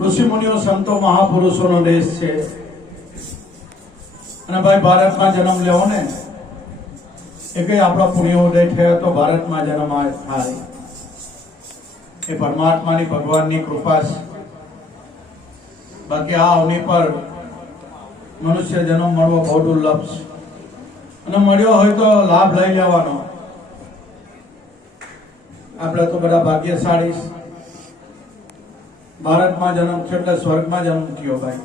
ઋષિ મુનિઓ સંતો મહાપુરુષોનો દેશ છે અને ભાઈ ભારતમાં જન્મ લેવો ને એ કઈ આપણો પુણ્યોદય થયો તો ભારતમાં જન્મ થાય એ પરમાત્માની ભગવાનની કૃપા છે। બાકી આ અવની પર મનુષ્ય જન્મ મળવો બહુ દુર્લભ છે અને મળ્યો હોય તો લાભ લઈ લેવાનો। આપણે તો બધા ભાગ્યશાળી છે। ભારતમાં જન્મ થયો એટલે સ્વર્ગમાં જન્મ થયો ભાઈ।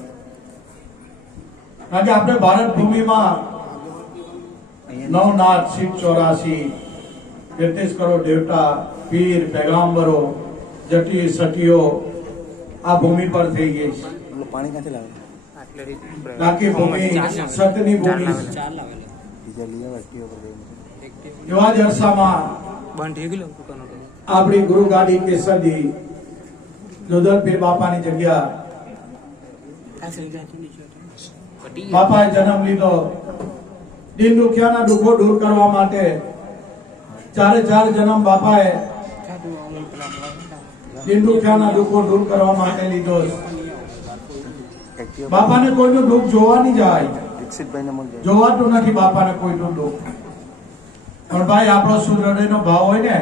કારણ કે આપણે ભારત ભૂમિમાં નવનાથ શિવ 84 33 કરોડ દેવતા પીર पैगंबरो जटी सटियो आ भूमि पर થઈ ગઈ છે। પાણી ક્યાંથી લાવે? બાકી ભૂમિ સતની ભૂમિ એવા જ અરસામાં આપણી ગુરુ ગાડી કેસરી જોધલપીર બાપાની જગ્યા બાપાએ જન્મ લીધો। દિન દુખિયાના દુઃખો દૂર કરવા માટે ચારે ચાર જન્મ બાપાએ દિન દુખિયાના દુઃખો દૂર કરવા માટે લીધો। બાપાને કોઈનું દુઃખ જોવા નહીં જાય, જોવાતું નથી બાપાને કોઈનું દુઃખ। પણ ભાઈ આપણો સુહૃદયનો ભાવ હોય ને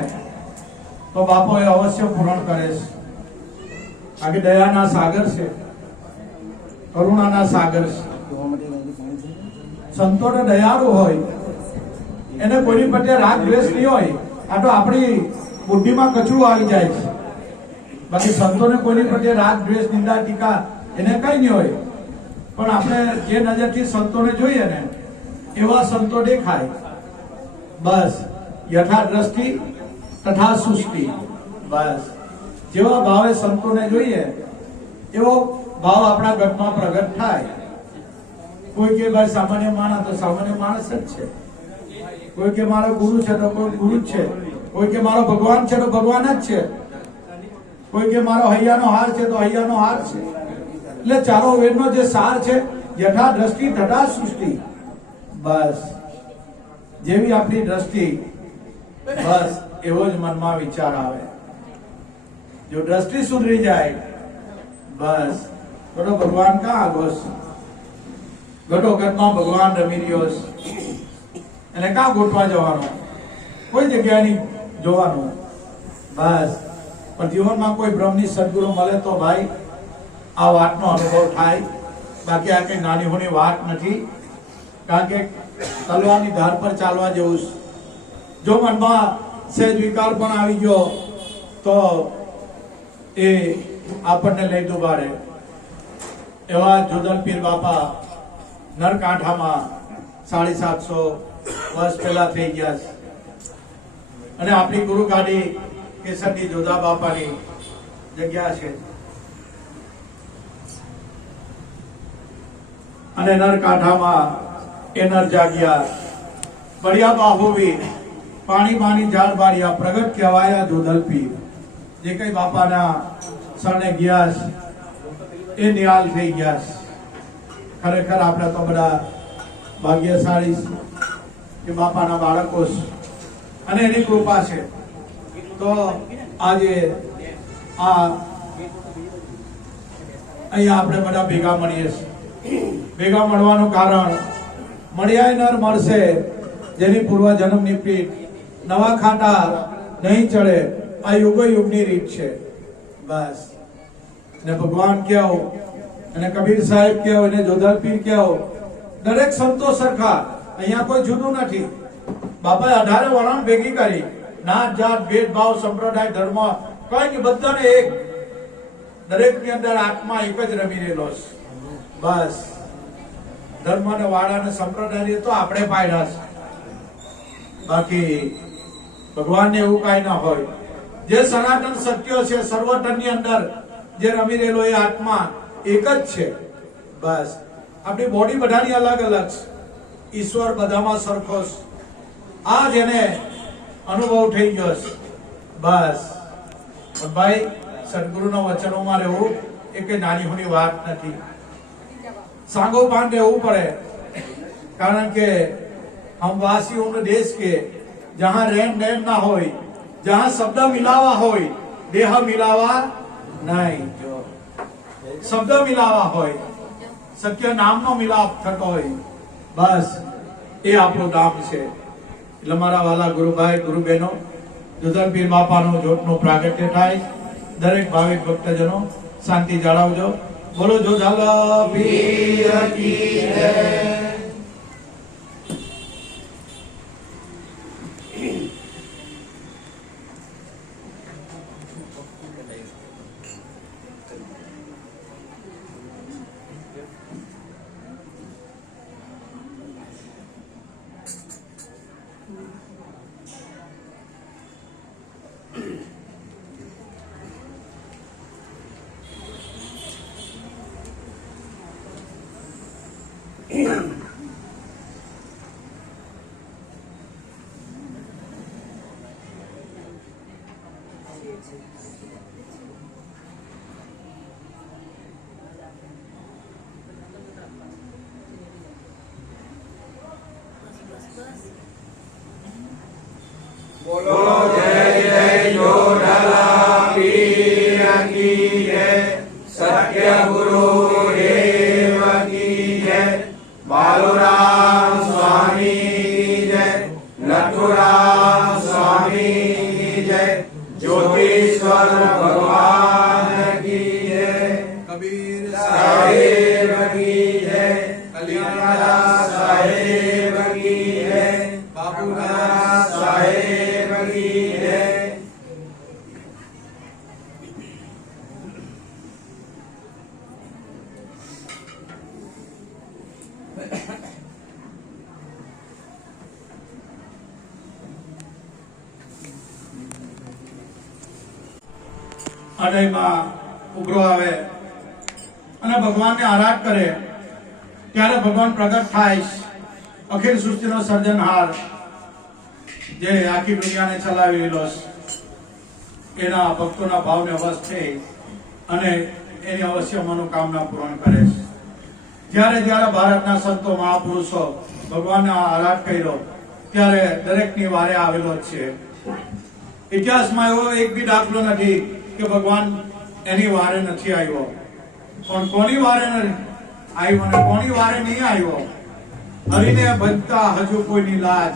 તો બાપો એ અવશ્ય પૂર્ણ કરે છે। આગે દયાના સાગર છે, કરુણાના સાગર છે। સંતોને દયાળુ હોય, એને કોઈની પ્રત્યે રાગ દ્વેષ નહીં હોય। આ તો આપણી બુદ્ધિમાં કચરું આવી જાય છે। બાકી સંતોને કોઈની પ્રત્યે રાગ દ્વેષ નિંદા ટીકા એને કઈ નહીં હોય। પણ આપણે જે નજરથી સંતોને જોઈએ ને એવા સંતો દેખાય। બસ યથા દ્રષ્ટિ તથા સૃષ્ટિ। બસ જેવા ભાવે સંતોને જોઈએ એવો ભાવ આપણા ગઢમાં પ્રગટ થાય। કોઈ કે ભાઈ સામાન્ય માણસ તો સામાન્ય માણસ જ છે, કોઈ કે મારો ગુરુ છે તો કોઈ ગુરુ જ છે, કોઈ કે મારો ભગવાન છે તો ભગવાન જ છે, કોઈ કે મારો હૈયાનો હાર છે તો હૈયાનો હાર છે। એટલે ચારો વેદનો જે સાર છે યથા દ્રષ્ટિ તથા સૃષ્ટિ। બસ જેવી આપણી દ્રષ્ટિ બસ એવો જ મનમાં વિચાર આવે। જો દ્રષ્ટિ સુધરી જાય બસ તો ભગવાન કા આગોશ ઘટોઘટમાં ભગવાન રમી રહ્યો છે એને કા ગોઠવા જવાનો, કોઈ જગ્યાએ નહીં જોવાનું। બસ પણ જીવનમાં કોઈ બ્રહ્મની સદગુરુ મળે તો ભાઈ આ વાતનો અનુભવ થાય। બાકી આ કઈ નાની હોની વાત નથી। કારણ કે તલવારની ધાર પર ચાલવા જેવું છે। જો મનમાં સહેજ વિકાર પણ આવી ગયો તો એ આપણને લઈ ડૂબાડે। એવા જોધલપીર બાપા નરકાંઠામાં 750 વર્ષ પહેલા થઈ ગયા છે અને આપણી ગુરુ ગાડી કેસરી જોધા બાપાની જગ્યા છે। અને નરકાંઠામાં એ નર જાગ્યા બળિયા બાહુવીર પાણી પાણી ઝાડ બાળિયા પ્રગટ કહેવાયા જોધલપીર। જે કઈ બાપાના શરણે ગયા એ નિહાલ થઈ ગયા। ખરેખર આપણે તો બધા ભાગ્યશાળી કે બાપાના બાળકો છે અને એની કૃપા છે। તો આજે આ અહીંયા આપણે બધા ભેગા મળીએ છીએ। ભેગા મળવાનું કારણ મળ્યાય નર મળશે જેની પૂર્વ જન્મની પીઠ નવા ખાટા નહીં ચડે આ યુગો યુગની રીત છે। બસ ને ભગવાન કહો અને કબીર સાહેબ કહો અને જોધલપીર કહો દરેક સંતો સરખા, અહીંયા કોઈ જુદું નથી। બાપાએ 18 વરણ ભેગી કરી, નાત જાત ભેદભાવ સંપ્રદાય ધર્મ કઈ નહીં, બધાને એક। દરેક ની અંદર આત્મા એક જ રમી રહેલો છે। બસ ધર્મ ને વાળા ને સંપ્રદાય તો આપણે પાડ્યા છે। બાકી ભગવાનને એવું કઈ ના હોય। જે સનાતન સત્ય છે સર્વતરની અંદર જે રમી રહેલો એ આત્મા એક જ છે। બસ આપણી બોડી બધાની અલગ અલગ છે, ઈશ્વર બધામાં સરખો છે। આ જેને અનુભવ થઈ ગયો છે। બસ પણ ભાઈ સદગુરુના વચનોમાં રહેવું એ કઈ નાની હોની વાત નથી। सांगोपान રહેવું પડે। કારણ કે हम वासियों ने देश के जहां रहन नैन ना होय, जहां शब्द मिलावा होय, देह मिलावा नहीं। जो શબ્દ મિલાવા હોય, સત્ય નામનો મિલાપ થતો હોય, બસ એ આપણું નામ છે. એટલે મારા વાલા ગુરુભાઈ ગુરુબહેનો, જુદલપીર બાપાનો જોતનું પ્રાગટ્ય થાય. દરેક ભાવિક ભક્તજનો શાંતિ જાળવજો. બોલો જોધાલા કી જય. બોલો જય જય જોધાલા પીર કી જય, સત્ય ગુરુ દેવ કી જય, બાલુરામ સ્વામી કી જય, નથુરામ સ્વામી કી જય, જ્યોતિશ્વર ભગવાન કી જય, કબીર સાહેબ કી જય, કલિયાણા સાહેબ કી જય, બાબુના સાહેબ કી જય. અડયમાં ઉગ્રો આવે અને ભગવાનને આરાધ કરે ત્યારે ભગવાન પ્રગટ થાય. અખિલ સૃષ્ટિનો સર્જનહાર, જે આખી દુનિયાને ચલાવી રહેલો છે, એના ભક્તોના ભાવને વશ થઈ અને એની અવશ્ય મનોકામના પૂર્ણ કરે છે. જ્યારે જ્યારે ભારતના સંતો મહાપુરુષો ભગવાનને આરાધ કર્યો ત્યારે દરેકની વારે આવેલો જ છે. ઇતિહાસમાં એવો એક બી દાખલો નથી કે ભગવાન એની વારે નથી આવ્યો. પણ કોની વારે આવ્યો અને કોની વારે નહીં આવ્યો, હરિને ભજતા હજુ કોઈની લાજ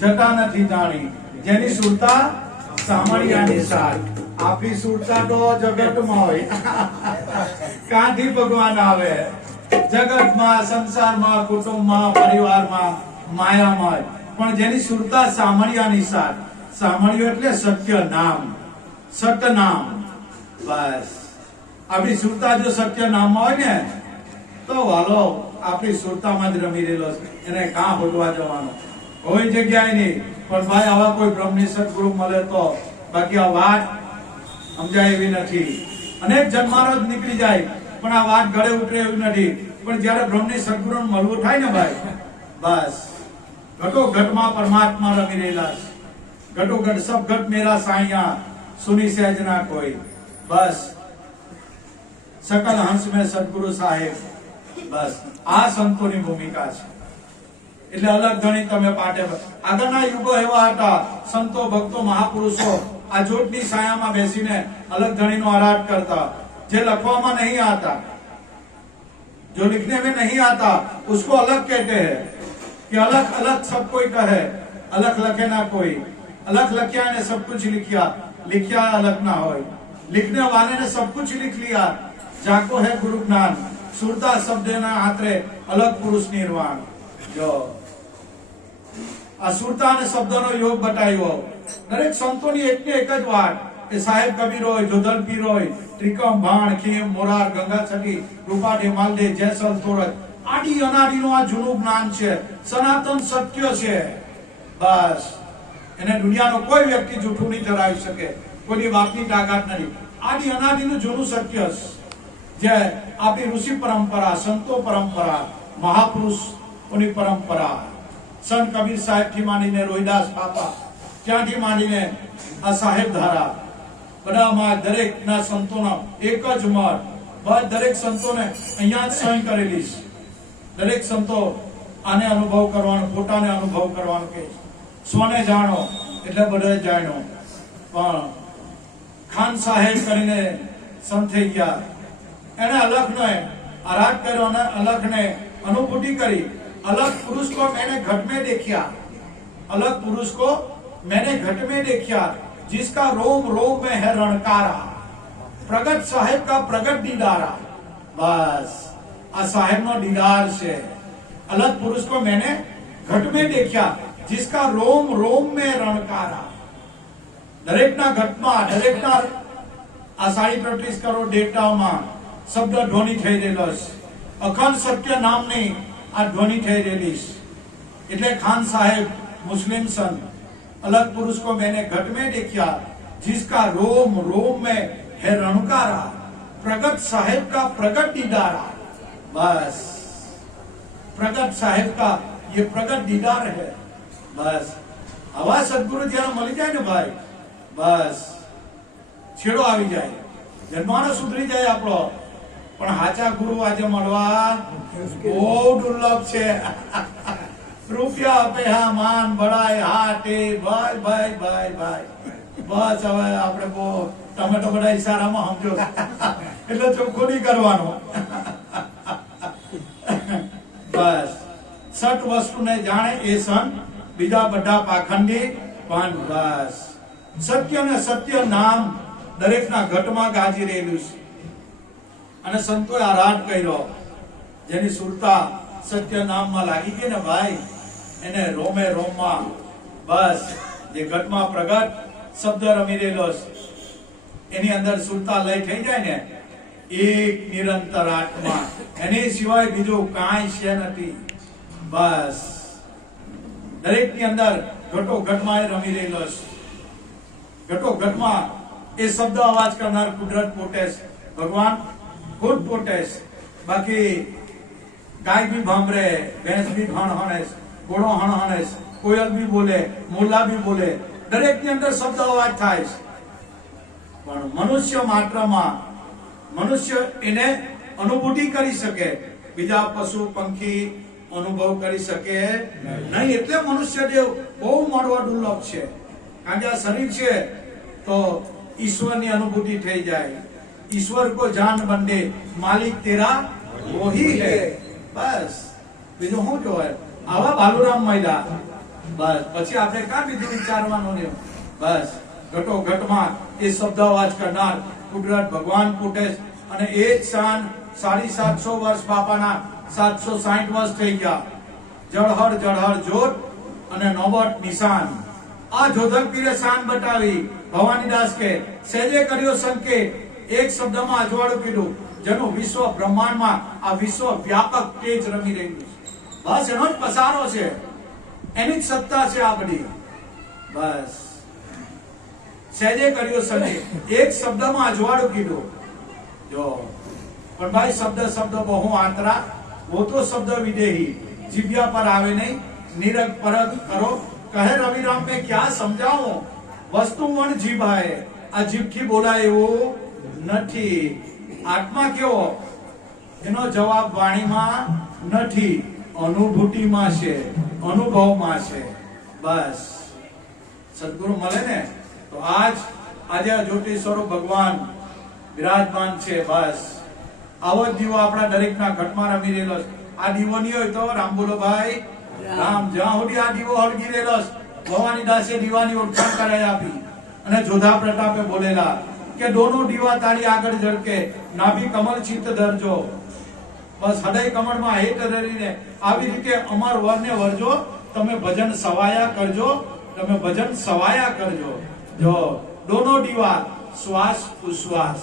જતા નથી જાણી, જેની સુરતા સામળિયાની સાજ. આપણી સુરતા તો જગતમાં હોય, ક્યાંથી ભગવાન આવે? જગતમાં, સંસારમાં, કુટુંબમાં, પરિવારમાં, માયામાં. પણ જેની સુરતા સામળિયાની સાજ. સામળિયો એટલે સત્ય નામ, સતનામ. બસ આપણી સુરતા જો સત્ય નામમાં હોય ને તો વાલો આપણી સુરતામાં જ રમી રહેલો છે, એને કાં હોડવા જવાનો કોઈ જગ્યાએ નહીં. પણ ભાઈ આવા કોઈ બ્રહ્મની સદગુરુ મળે તો, બાકી આ વાત સમજાય એવી નથી. અનેક જન્માનો જ નીકળી જાય પણ આ વાત ગળે ઉતરે એવી નથી. પણ જયારે બ્રહ્મની સદગુરુ મળવું થાય ને ભાઈ, બસ ઘટો ઘટમાં પરમાત્મા રમી રહેલા છે. ઘટો ઘટ સબ ઘટ મેરા સાઈયા, સુની સહેજ ના કોઈ. બસ સકલ હંસ में સદગુરુ સાહેબ. બસ આ સંતોની ભૂમિકા છે. એટલે અલગ ઘણી તમે પાટે. આગળના યુગો એવા હતા, સંતો ભક્તો મહાપુરુષો આ જોતની છાયામાં બેસીને અલગ ધણીનો આરાધ કરતા. જે લખવામાં નહીં आता, जो लिखने में नहीं आता, उसको अलग कहते हैं कि अलग अलग सब कोई कहे, अलग लखे ना कोई. अलग लख्या ने सब कुछ लिखा, लिखा अलग ना હોય. लिखने वाले ने सब कुछ लिख लिया, जाको है गुरु ज्ञान. सुरता शब्द ना आत्रे अलग पुरुष निर्वाण. जो असुरता અને શબ્દનો યોગ બતાવ્યો. દરેક સંતોની એક ને એક જ વાત કે સાહેબ કબીર હોય, જોધલ પીર હોય, ત્રિકમ ભાણ, ખેમ, મોરાર, ગંગા છઠી, રૂપાડે, માલદે, જેસલ, તોરજ, આદિ અનાદિનું આ જૂનું જ્ઞાન છે, સનાતન સત્ય છે. બસ એને દુનિયાનો કોઈ વ્યક્તિ જૂઠું નહીં ધરાવી શકે, કોઈની વાતની તાકાત નથી. આદિ અનાદિનું જૂનું સત્ય જે આપણી ઋષિ પરંપરા, સંતો પરંપરા, મહાપુરુષોની પરંપરા, સંત કબીર સાહેબ થી માંડીને રોહિદાસ બાપા, ત્યાંથી માંડીને આ સાહેબ ધારા, બધામાં દરેક ના સંતોનો એક જ મત. બસ દરેક સંતોને અહીંયા જ સહી કરેલી છે. દરેક સંતો આને અનુભવ કરવાનો, પોતાને અનુભવ કરવાનો કે સ્વને જાણો એટલે બધે જાણો. પણ ખાન સાહેબ કરીને સંત થઈ ગયા, એને અલખને આરાધ કર્યો અને અલખને अनुभूति करी। अलग पुरुष को मैंने घट में देखा, अलग पुरुष को मैंने घट में देखा, जिसका रोम रोम में है रणकारा, प्रगट साहेब का प्रगट दीदारा। बस आ साहेब नो दीदार से अलग पुरुष को मैंने घट में देखा, जिसका रोम रोम में रणकारा। दरेक ना घट में दरेक ना आ 38 करोड़ देवताओं शब्द ध्वनि થઈ રહેલો છે। અખંડ સત્ય નામની આ ધ્વનિ થઈ રહેલી છે। એટલે ખાન સાહેબ मुस्लिम सन, अलग पुरुष को मैंने घट में देखा, जिसका रोम रोम में है रणकारा, प्रगट साहेब का प्रगट दीदारा। बस प्रगट साहेब का ये प्रगट दीदार है। बस आवा सदगुरु जरा मળી જાય ને ભાઈ, બસ છેડો આવી જાય, જન્માનો સુધરી જાય આપણો। પણ હાચા ગુરુ આજે મળવા બહુ દુર્લભ છે। રૂપિયા આપે હા, માન બળાય હા, તે ભાઈ ભાઈ ભાઈ ભાઈ બસ હવે આપણે બહુ તમે તો બધા ઈશારામાં સમજો એટલે ચોખ્ખું નહીં કરવાનું। બસ સટ વસ્તુને જાણે એ સન, બીજા બધા પાખંડી પણ બસ સત્ય ને સત્ય નામ દરેકના ઘટમાં ગાજી રહેલું છે। અને સંતોએ આરાધ કર્યો, જેની સુરતા સત્ય નામમાં લાગી ગઈ ને ભાઈ, એને રોમે રોમમાં બસ જે ઘટમાં પ્રગટ શબ્દ રમી રહેલો છે, એની અંદર સુરતા લય થઈ જાય ને, એક નિરંતર આત્મા, એની સિવાય બીજું કાંઈ છે નથી। બસ દરેકની અંદર ઘટો ઘટમાં એ રમી રહેલો છે। ઘટો ઘટમાં એ શબ્દ અવાજ કરનાર કુદરત પોતે છે, ભગવાન खुद पोटे। बाकी गाय भी भांभरे, भैंस भी हणहणे, घोड़ो हणहणे, कोयल भी बोले, मोला भी बोले, दरेक ની અંદર શબ્દ અવાજ થાય છે। પણ મનુષ્ય માત્રમાં મનુષ્ય એને અનુભૂતિ કરી શકે, બીજા પશુ પંખી અનુભવ કરી શકે નહીં। એટલે મનુષ્ય દેવ બહુ મળવા દુર્લભ છે, કારણ કે આ શરીર છે તો ઈશ્વરની અનુભૂતિ થઈ જાય। ईश्वर को जान बंदे, मालिक तेरा वो ही है। बस बीजो हूं जो है आवा बालूराम महिला। बस પછી આપણે કા બીજું વિચારવાનું નહીં। બસ ઘટો ઘટમાં એ શબ્દ અવાજ કરનાર કુદરત ભગવાન કુટે। અને એ જ શાન 750 વર્ષ બાપાના 760 વર્ષ થઈ ગયા। જળહર જળહર જોત અને નોબત નિશાન, આ જોધક પીરે શાન બતાવી। ભવાનીદાસ કે સહેજે કર્યો સંકેત, एक शब्द में अजवाड़ू कीधु, जेनु विश्व ब्रह्मांड में आ विश्व व्यापक तेज रमी रह्यु छे। बस एनो ज पसारो छे, एनी ज सत्ता छे आ बधी। बस सहजे कर्यो संगे, एक शब्द में अजवाड़ू कीधु। जो पण भाई शब्द शब्द बहु आंतरा, वो तो शब्द विदेही, जीव्या पर आवे नहीं, निरग परग करो। कहे रविराम में क्या समझाऊं, वस्तु वण जीभ है, आ जीभ की बोलाय वो નથી। આત્મા કેવો, એનો જવાબ વાણીમાં નથી, અનુભૂતિમાં છે, અનુભવમાં છે। બસ સદગુરુ મળે ને તો આજે જ્યોતિ સ્વરૂપ ભગવાન વિરાજમાન છે। બસ આવો જ દીવો આપણા દરેકના ઘટમાં રમી રહેલો છે। આ દીવો નહીં હોય તો રામ બોલો ભાઈ રામ। જ્યાં સુધી આ દીવો હળગી રહેલો છે, ભવાનીદાસે દીવાની ઓળખાણ કરાવી આપી અને જોધા પ્રતાપે બોલેલા કે दोनों दीवा तारी આગળ ઝળકે, નાભી કમળ ચિત્ત ધરજો। બસ હૃદય કમળમાં હેત ધરીને આવી રીતે અમર વરને વરજો। તમે ભજન સવાયા કરજો, તમે ભજન સવાયા કરજો। જો दोनों दीवा શ્વાસ ઉશ્વાસ,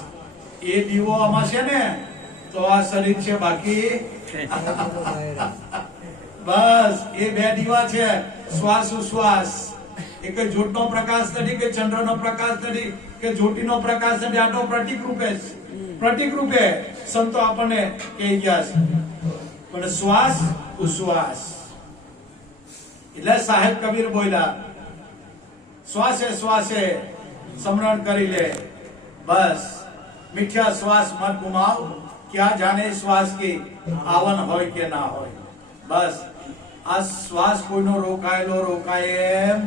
એ દીવો આમાં છે ને તો આ શરીર છે, બાકી બસ એ બે દીવા છે, શ્વાસ ઉશ્વાસ। એક જ્યોતનો પ્રકાશ નથી કે ચંદ્રનો પ્રકાશ નથી કે જ્યોતિનો પ્રકાશ નથી, આ તો પ્રતીક રૂપે સંતો આપણને કહી ગયા છે। પણ શ્વાસ ઉશ્વાસ એટલે સાહેબ કબીર બોલ્યા, શ્વાસે શ્વાસે સમરણ કરી ले। बस मीठा श्वास मत गुमाओ, क्या जाने श्वास की आवन होय के ना होय। बस आ श्वास कोईनो रोकाय एम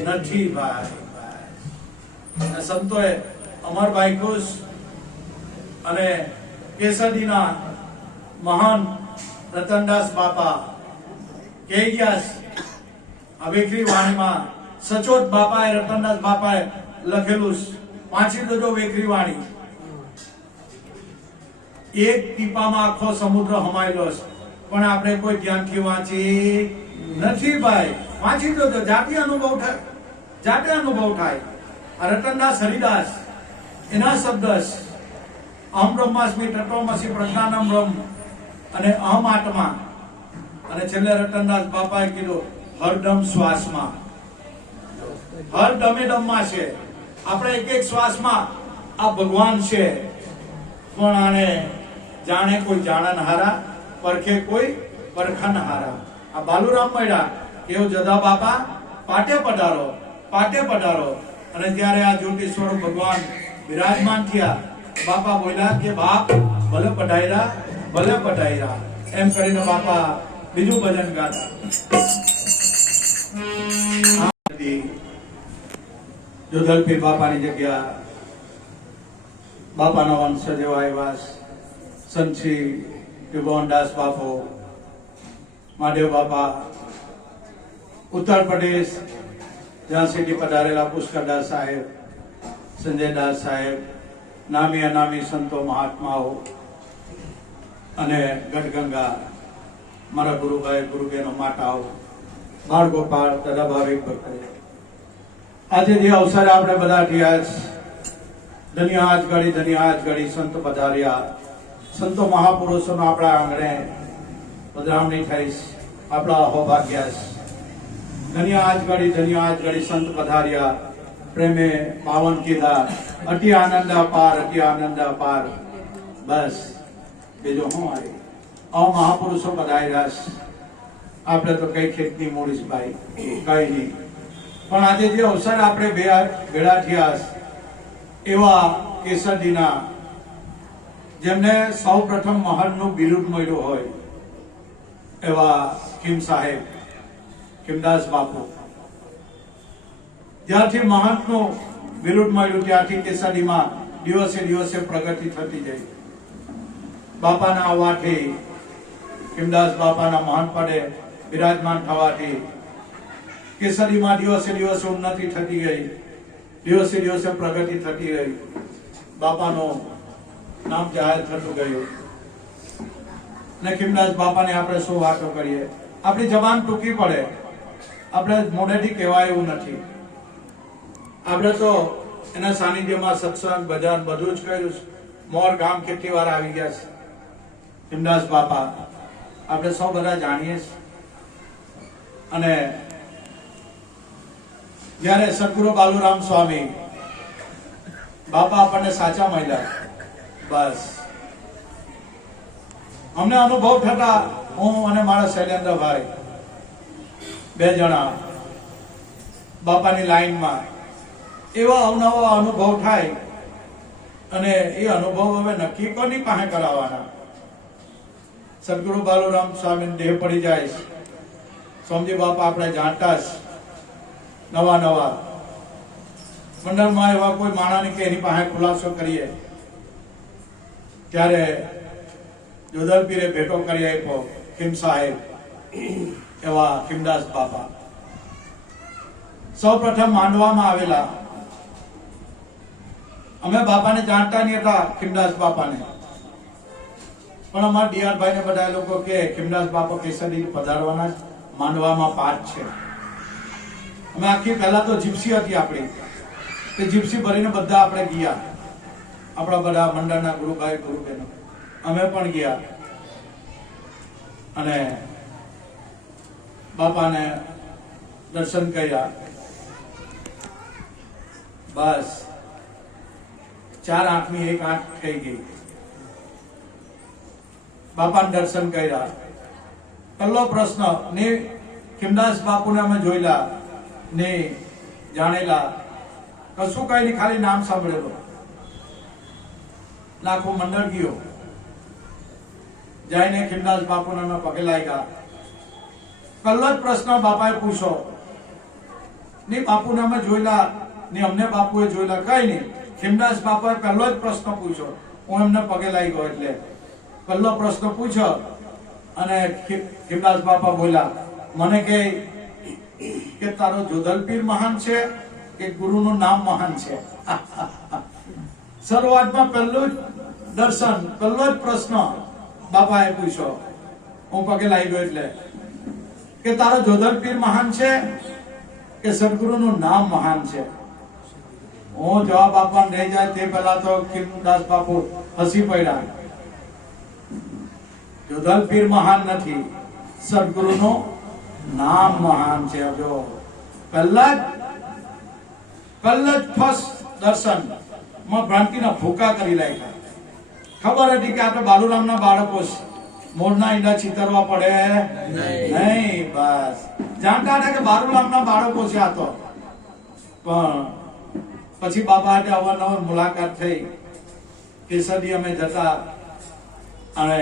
નથી ભાઈ। સંતોએ અમર બાઈકુસ અને કેસરીના મહાન રતનદાસ બાપા કહી ગયા આ વેખરી વાણીમાં સચોટ બાપાએ રતનદાસ બાપાએ લખેલું વાંચી દેજો વેખરી વાણી. એક ટીપામાં આખો સમુદ્ર હમાયેલો છે, પણ આપણે કોઈ ધ્યાનથી વાંચી નથી ભાઈ. વાંચી દેજો, જાતે અનુભવ થાય. આ રતનદાસ હરિદાસ એના શબ્દ અહમ બ્રહ્માસ્મિ તત્વમસી પ્રજ્ઞાનમ બ્રહ્મ અને અહમ આત્મા, અને છેલ્લે રતનદાસ બાપાએ કીધું હરદમ શ્વાસમાં, હર દમે દમમાં છે. આપણે એક એક શ્વાસમાં આ ભગવાન છે, પણ આને જાણે કોઈ જાણન હારા, પરખે કોઈ પરખન હારા. આ બાલુરામ મળ્યા એવું જદા બાપા પાટે પધારો. અને ત્યારે આ જ્યોતિ સ્વરૂપ ભગવાન વિરાજમાન થયા. બાપા બોલ્યા કે બાપ ભલે પધાર્યા એમ કરીને બાપા બીજું ભજન ગાતા. જોધલપીર બાપાની જગ્યા બાપાના વંશજ એવા આવ્યા સંત શ્રી ત્રિભુવનદાસ બાપુ, મહાદેવ બાપા, ઉત્તર પ્રદેશ ઝાંસીથી પધારેલા પુષ્કરદાસ સાહેબ, સંજયદાસ સાહેબ, નામી અનામી સંતો મહાત્માઓ અને ગઢગંગા મારા ગુરુભાઈ ગુરુબેનો માતાઓ, બાળ ગોપાળ દાદા ભાવિક ભક્તો, આજે જે અવસરે આપણે બધા થયા ધન્ય આજ ઘડી સંત પધાર્યા. સંતો મહાપુરુષોનો આપણા આંગણે પધરામણી થઈ, આપણા અહોભાગ્ય. ધન્ય આજ ઘડી સંત પધાર્યા, પ્રેમે પાવન કીધા, અતિ આનંદ અપાર. બસ બીજો હું આવી મહાપુરુષો પધાર્યા. આપણે તો કઈ ખેતની મોડીશ ભાઈ, કઈ નહીં. પણ આજે જે અવસર આપણે ભેળા થયા એવા કેસરજીના, જેમને સૌ પ્રથમ મહંતનું બિરુદ મળ્યું હોય એવા ખીમ સાહેબ, ખીમદાસ બાપુ, જ્યારથી મહંતનું બિરુદ મળ્યું ત્યારથી કેસરીમાં દિવસે પ્રગતિ થતી જઈ. બાપાના આવવાથી, ખીમદાસ બાપાના મહંત પદે બિરાજમાન થવાથી કેસરીમાં દિવસે ઉન્નતિ થતી ગઈ, દિવસે પ્રગતિ થતી ગઈ. બાપાનું નામ જાહેર થતું ગયું. ને ખીમદાસ બાપાને આપણે શું વાતો કરીએ, આપણી જબાન ટૂંકી પડે, આપણે મોઢેથી કહેવાય એવું નથી. આપણે તો એના સાનિધ્યમાં સત્સંગ ભજન બધું જ કર્યું. મોર ગામ કેટલી વાર આવી ગયા છે ખીમદાસ બાપા, આપણે સૌ બધા જાણીએ છીએ. અને જ્યારે સદગુરુ બાલુરામ સ્વામી બાપા આપણને સાચા મળ્યા, બસ અમને અનુભવ થતા, હું અને મારા શૈલેન્દ્રભાઈ બે જણા બાપાની લાઈનમાં, એવા અવનવા અનુભવ થાય. અને એ અનુભવ હવે નક્કી કોની પાસે કરાવવાના? સદગુરુ બાલુરામ સ્વામી દેહ પડી જાય, સ્વામીજી બાપા આપણે જાણતા જ નવા મંડળમાં એવા કોઈ માણસની કે એની પાસે ખુલાસો કરીએ ત્યારે જોધલપીરે ભેટો કરી આપ્યો ખીમ સાહેબ એવા ખીમદાસ બાપા. સૌ પ્રથમ માંડવામાં આવેલા. અમે બાપાને જાણતા નહીં હતા, ખીમદાસ બાપાને, પણ અમારા ડીઆરભાઈ ને બધા લોકો કે ખીમદાસ બાપા કેસરી પધારવાના માંડવામાં પાઠ છે. અમે આખી પહેલા તો જીપ્સી હતી આપણી, તે જીપ્સી ભરીને બધા આપણે ગયા, આપણા બધા મંડળના ગુરુભાઈ ગુરુબેનો, અમે પણ ગયા અને બાપાને દર્શન કર્યા. બસ 4 આંખની 1 આંખ થઈ ગઈ. બાપાને દર્શન કર્યા. પહેલો પ્રશ્ન ને ખીમદાસ બાપુને અમે જોયેલા ને જાણેલા, કશું કઈ નહીં, ખાલી નામ સાંભળેલો. લાખો મંડળ ગયો, જઈને ખીમદાસ બાપુને અમે પગે લાગ્યા. પહેલો જ પ્રશ્ન બાપાએ પૂછ્યો, ને બાપુને અમે જોયેલા ને અમને બાપુએ જોયેલા, કઈ નહીં. ખીમદાસ બાપાએ પહેલો જ પ્રશ્ન પૂછ્યો, હું એમને પગે લાગી ગયો. એટલે પહેલો પ્રશ્ન પૂછ્યો અને ખીમદાસ બાપા બોલ્યા, મને કે તારો જોધલપીર મહાન છે કે ગુરુનું નામ મહાન છે? શરૂઆતમાં પહેલું જ દર્શન, પહેલો જ પ્રશ્ન બાપાએ પૂછ્યો. હું પગે લાગી ગયો એટલે કે તારો જોધલપીર મહાન છે કે સદગુરુનું નામ મહાન છે? હું જવાબ આપવા નહીં જાય તે પહેલા તો ખીમદાસ બાપુ હસી પડ્યા. જોધલપીર મહાન નથી, સદગુરુનું નામ મહાન છે. જો પહેલા જ ફર્સ્ટ દર્શન માં ભ્રાંતિના ભૂકા કરી નાખ્યા. ખબર હતી કે આ તો બાલુરામના બાળકો છે, મોરના ઈંડા ચિતરવા પડે નહીં. બસ જાણતા હતા કે બાલુરામના બાળકો છે આ તો. પણ પછી બાબા હાથે અવારનવાર મુલાકાત થઈ. કેસરી અમે જતા અને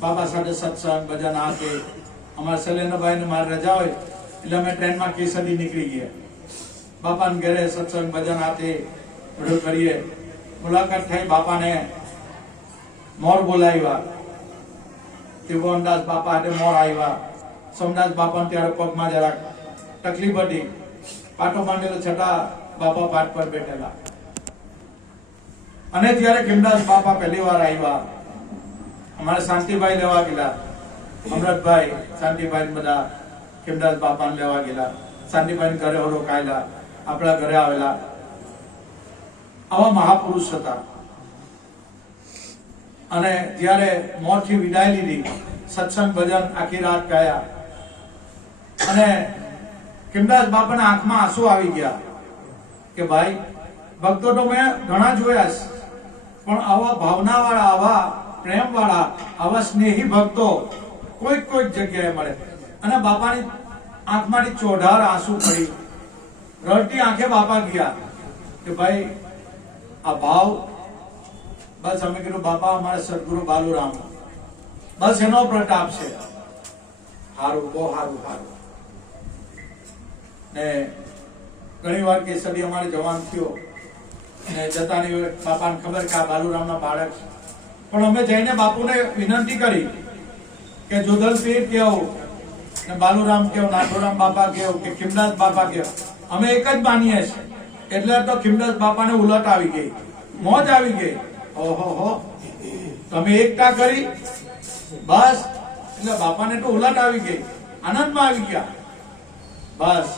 બાબા સાથે સત્સંગ ભજન આપે. અમારા શૈલેન્દ્રભાઈ ને મારી રજા હોય એટલે અમે ટ્રેનમાં કેસરી નીકળી ગયા. બાપાને ઘરે સત્સંગ ભજન આપે બધું કરીએ. મુલાકાત થઈ. બાપાને મોર બોલાવ્યા. ત્રિભુવનદાસ બાપા હાથે મોર આવ્યા. સોમદાસ બાપાને ત્યારે પગમાં જરાક તકલીફ હતી. પાટો માંડેલો છતાં બાપા પાટ પર બેઠેલા. અને ત્યારે ખીમદાસ બાપા પહેલી વાર આવ્યા. અમારે શાંતિભાઈ લેવા ગયેલા. અમૃતભાઈ, શાંતિભાઈ બધા ખીમદાસ બાપાને લેવા ગયેલા. શાંતિભાઈ ઘરે રોકાયેલા, આપણા ઘરે આવેલા. આવા મહાપુરુષ હતા. અને જ્યારે મોરથી વિદાય લીધી, સત્સંગ ભજન આખી રાત ગાયા. અને ખીમદાસ બાપાના આંખમાં આંસુ આવી ગયા કે ભાઈ, ભક્તો તો મેં ઘણા જોયા છે, પણ આવા ભાવનાવાળા, આવા પ્રેમવાળા, આવા સ્નેહી ભક્તો કોઈક જગ્યાએ મળે. અને બાપાની આંખમાંથી ચોધાર આંસુ પડી. રડતી આંખે બાપા ગયા કે ભાઈ આ ભાવ, બસ અમે કીધું બાપા અમારા સદગુરુ બાલુરામ, બસ એનો પ્રતાપ છે. સારું, બહુ સારું. ને ઘણી વાર કેસરી અમારે જવાન થયો ને જતાની બાપાને ખબર કે આ બાલુરામના બાળક છે. પણ અમે જઈને બાપુને વિનંતી કરી કે જોધલપીર કેવું ને બાલુરામ કેવું, નાથોરામ બાપા કેવું કે ખીમદાસ બાપા કેવું, અમે એક જ માનીએ છીએ. એટલે તો ખીમદાસ બાપાને ઉલટ આવી ગઈ, મોજ આવી ગઈ. ઓહો, તમે એકતા કરી, બસ. એટલે બાપાને તો ઉલટ આવી ગઈ, આનંદમાં આવી ગયા. બસ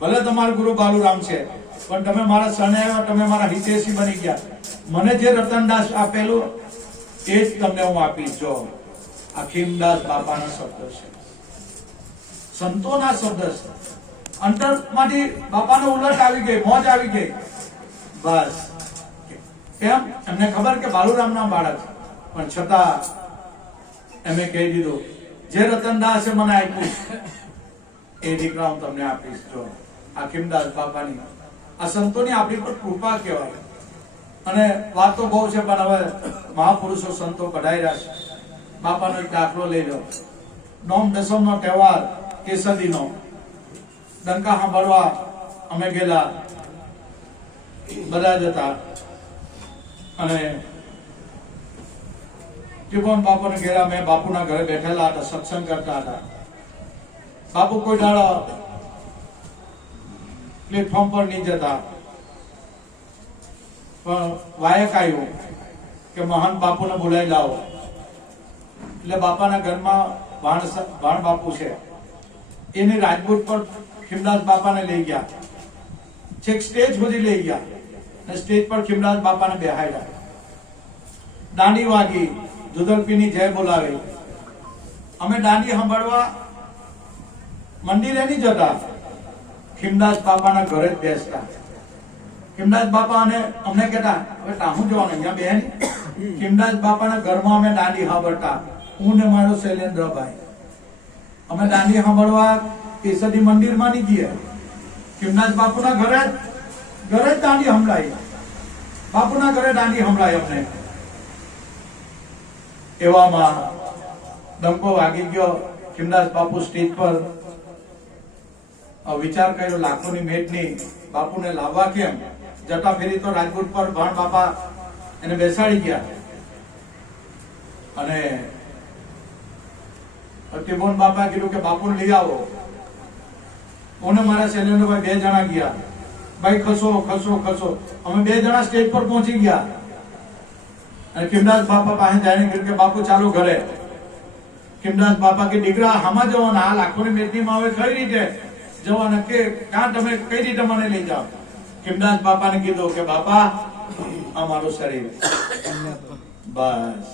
ભલે તમારું ગુરુ બાલુરામ છે, પણ તમે મારા શરણે આવ્યા, તમે મારા હિતેશી બની ગયા. મને જે રતનદાસ આપેલું એ જ તમને હું આપીશ. જો આ ખીમદાસ બાપાના શબ્દ છે, સંતોના શબ્દ છે. અંતરમાંથી બાપાને ઉલટ આવી ગઈ, મોજ આવી ગઈ. બસ કેમ? એમને ખબર કે બાલુરામના બાળક, પણ છતાં એમે કહી દીધું જે રતનદાસે મને આપ્યું એ દીકરા હું તમને આપીશ. જો આ ખીમદાસ બાપાની, આ સંતોની આપણી પર કૃપા કહેવાય. અને વાત તો બહુ છે, પણ હવે મહાપુરુષો સંતો કઢાઈ છે. બાપાનો એક દાખલો લઈ લો. નોમ દસમનો તહેવાર કેસરીનો, ડંકા સાંભળવા અમે ગયેલા, બધા જ હતા. અને ત્રિભુવન બાપુને ઘેરા, મેં બાપુના ઘરે બેઠેલા હતા, સત્સંગ કરતા હતા. બાપુ કોઈ દાડો પ્લેટફોર્મ પર નહીં જતા, પણ વાયક આવ્યું કે મહાન બાપુને બોલાવી લાવો. એટલે બાપાના ઘરમાં ભાણ બાપુ છે, એને રાજપૂત પર ખીમદાસ બાપાને લઈ ગયા, છેક સ્ટેજ સુધી લઈ ગયા. અને સ્ટેજ પર ખીમદાસ બાપાને બેહાડ્યા. દાંડી વાગી, જોધલપીરની જય બોલાવી. અમે દાંડી સાંભળવા મંદિરે નહીં જતા, ખીમદાસ બાપાના ઘરે જ બેસતા. ખીમદાસ બાપા અમને કહેતા હવે તાહું જવાનું અહીંયા બેન. ખીમદાસ બાપાના ઘરમાં અમે દાંડી સાંભળતા, હું ને મારો શૈલેન્દ્રભાઈ. અમે દાંડી સાંભળવા કેસરી મંદિરમાં નહીં ગયા, ખીમદાસ બાપુના ઘરે જ દાંડી સંભળાઈ. બાપુના ઘરે દાંડી સંભળાઈ અમને. એવામાં ડંકો વાગી ગયો. ખીમદાસ બાપુ સ્ટેજ પર વિચાર કર્યો લાખોની મેટની, બાપુને લાવવા કેમ? જટા ફેરી તો રાજકોટ પર ભાણ બાપા એને બેસાડી ગયા અને ત્રિભુવન બાપા કીધું કે બાપુને લઈ આવો. હું મારા શૈલેન્દ્રભાઈ 2 જણા ગયા. ભાઈ ખસો ખસો ખસો. અમે 2 જણા સ્ટેજ પર પહોંચી ગયા અને કિમદાસ બાપા પાસે જઈને કીધું કે બાપુ ચાલો ઘરે. કિમદાસ બાપા કે દીકરા હામાં જવાના, આ લાખોની મેટનીમાં હવે કઈ રીતે જવાના, કે કાં તમે કઈ રીતે મને લઈ જાઓ. કિમદાસ બાપાને કીધું કે બાપા આ મારું શરીર, બસ.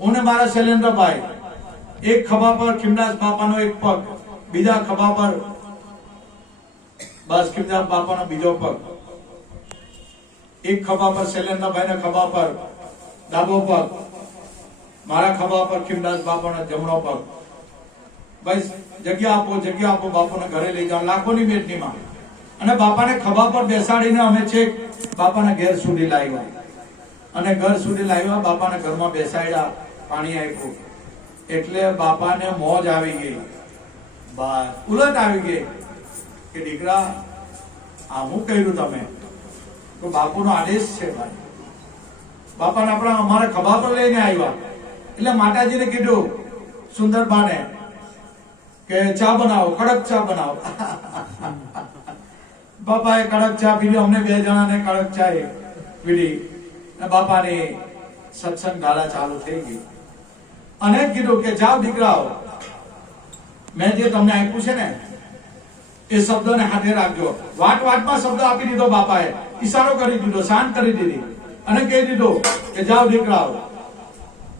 હું ને મારા શૈલેન્દ્રભાઈ એક ખભા પર કિમદાસ બાપાનો એક પગ, બીજા ખભા પર બસ કિમદાસ બાપાનો બીજો પગ, એક ખભા પર શૈલેન્દ્રભાઈના ખભા પર ડાબો પગ, મારા ખભા પર કિમદાસ બાપાનો જમણો પગ. બસ જગ્યા આપો બાપુને ઘરે લઈ જાઓ લાખોની મેટનીમાં. અને બાપાને ખભા પર બેસાડીને અમે છેક બાપાના ઘેર સુધી લાવ્યા અને ઘર સુધી લાવ્યા. બાપાના ઘરમાં બેસાડ્યા, પાણી આપ્યું એટલે બાપાને મોજ આવી ગઈ, બસ ઉલટ આવી ગઈ કે દીકરા આવું કર્યું તમે તો બાપુનો આદેશ છે. ભાઈ બાપાને આપણા અમારા ખભા પર લઈને આવ્યા એટલે માતાજીને કીધું સુંદરબાને કે ચા બનાવો, કડક ચા બનાવો. બાપાએ કડક ચા પીધી. અમને 2 જણાને કડક ચા પીધી. બાપાની સત્સંગ ધારા ચાલુ થઈ ગઈ અને કીધું કે જાઓ દીકરાઓ, મેં જે તમને આપ્યું છે ને એ શબ્દોને હાથે રાખજો. વાટમાં શબ્દ આપી દીધો બાપાએ, ઈશારો કરી દીધો, શાંત કરી દીધી અને કહી દીધું કે જાઓ દીકરાઓ,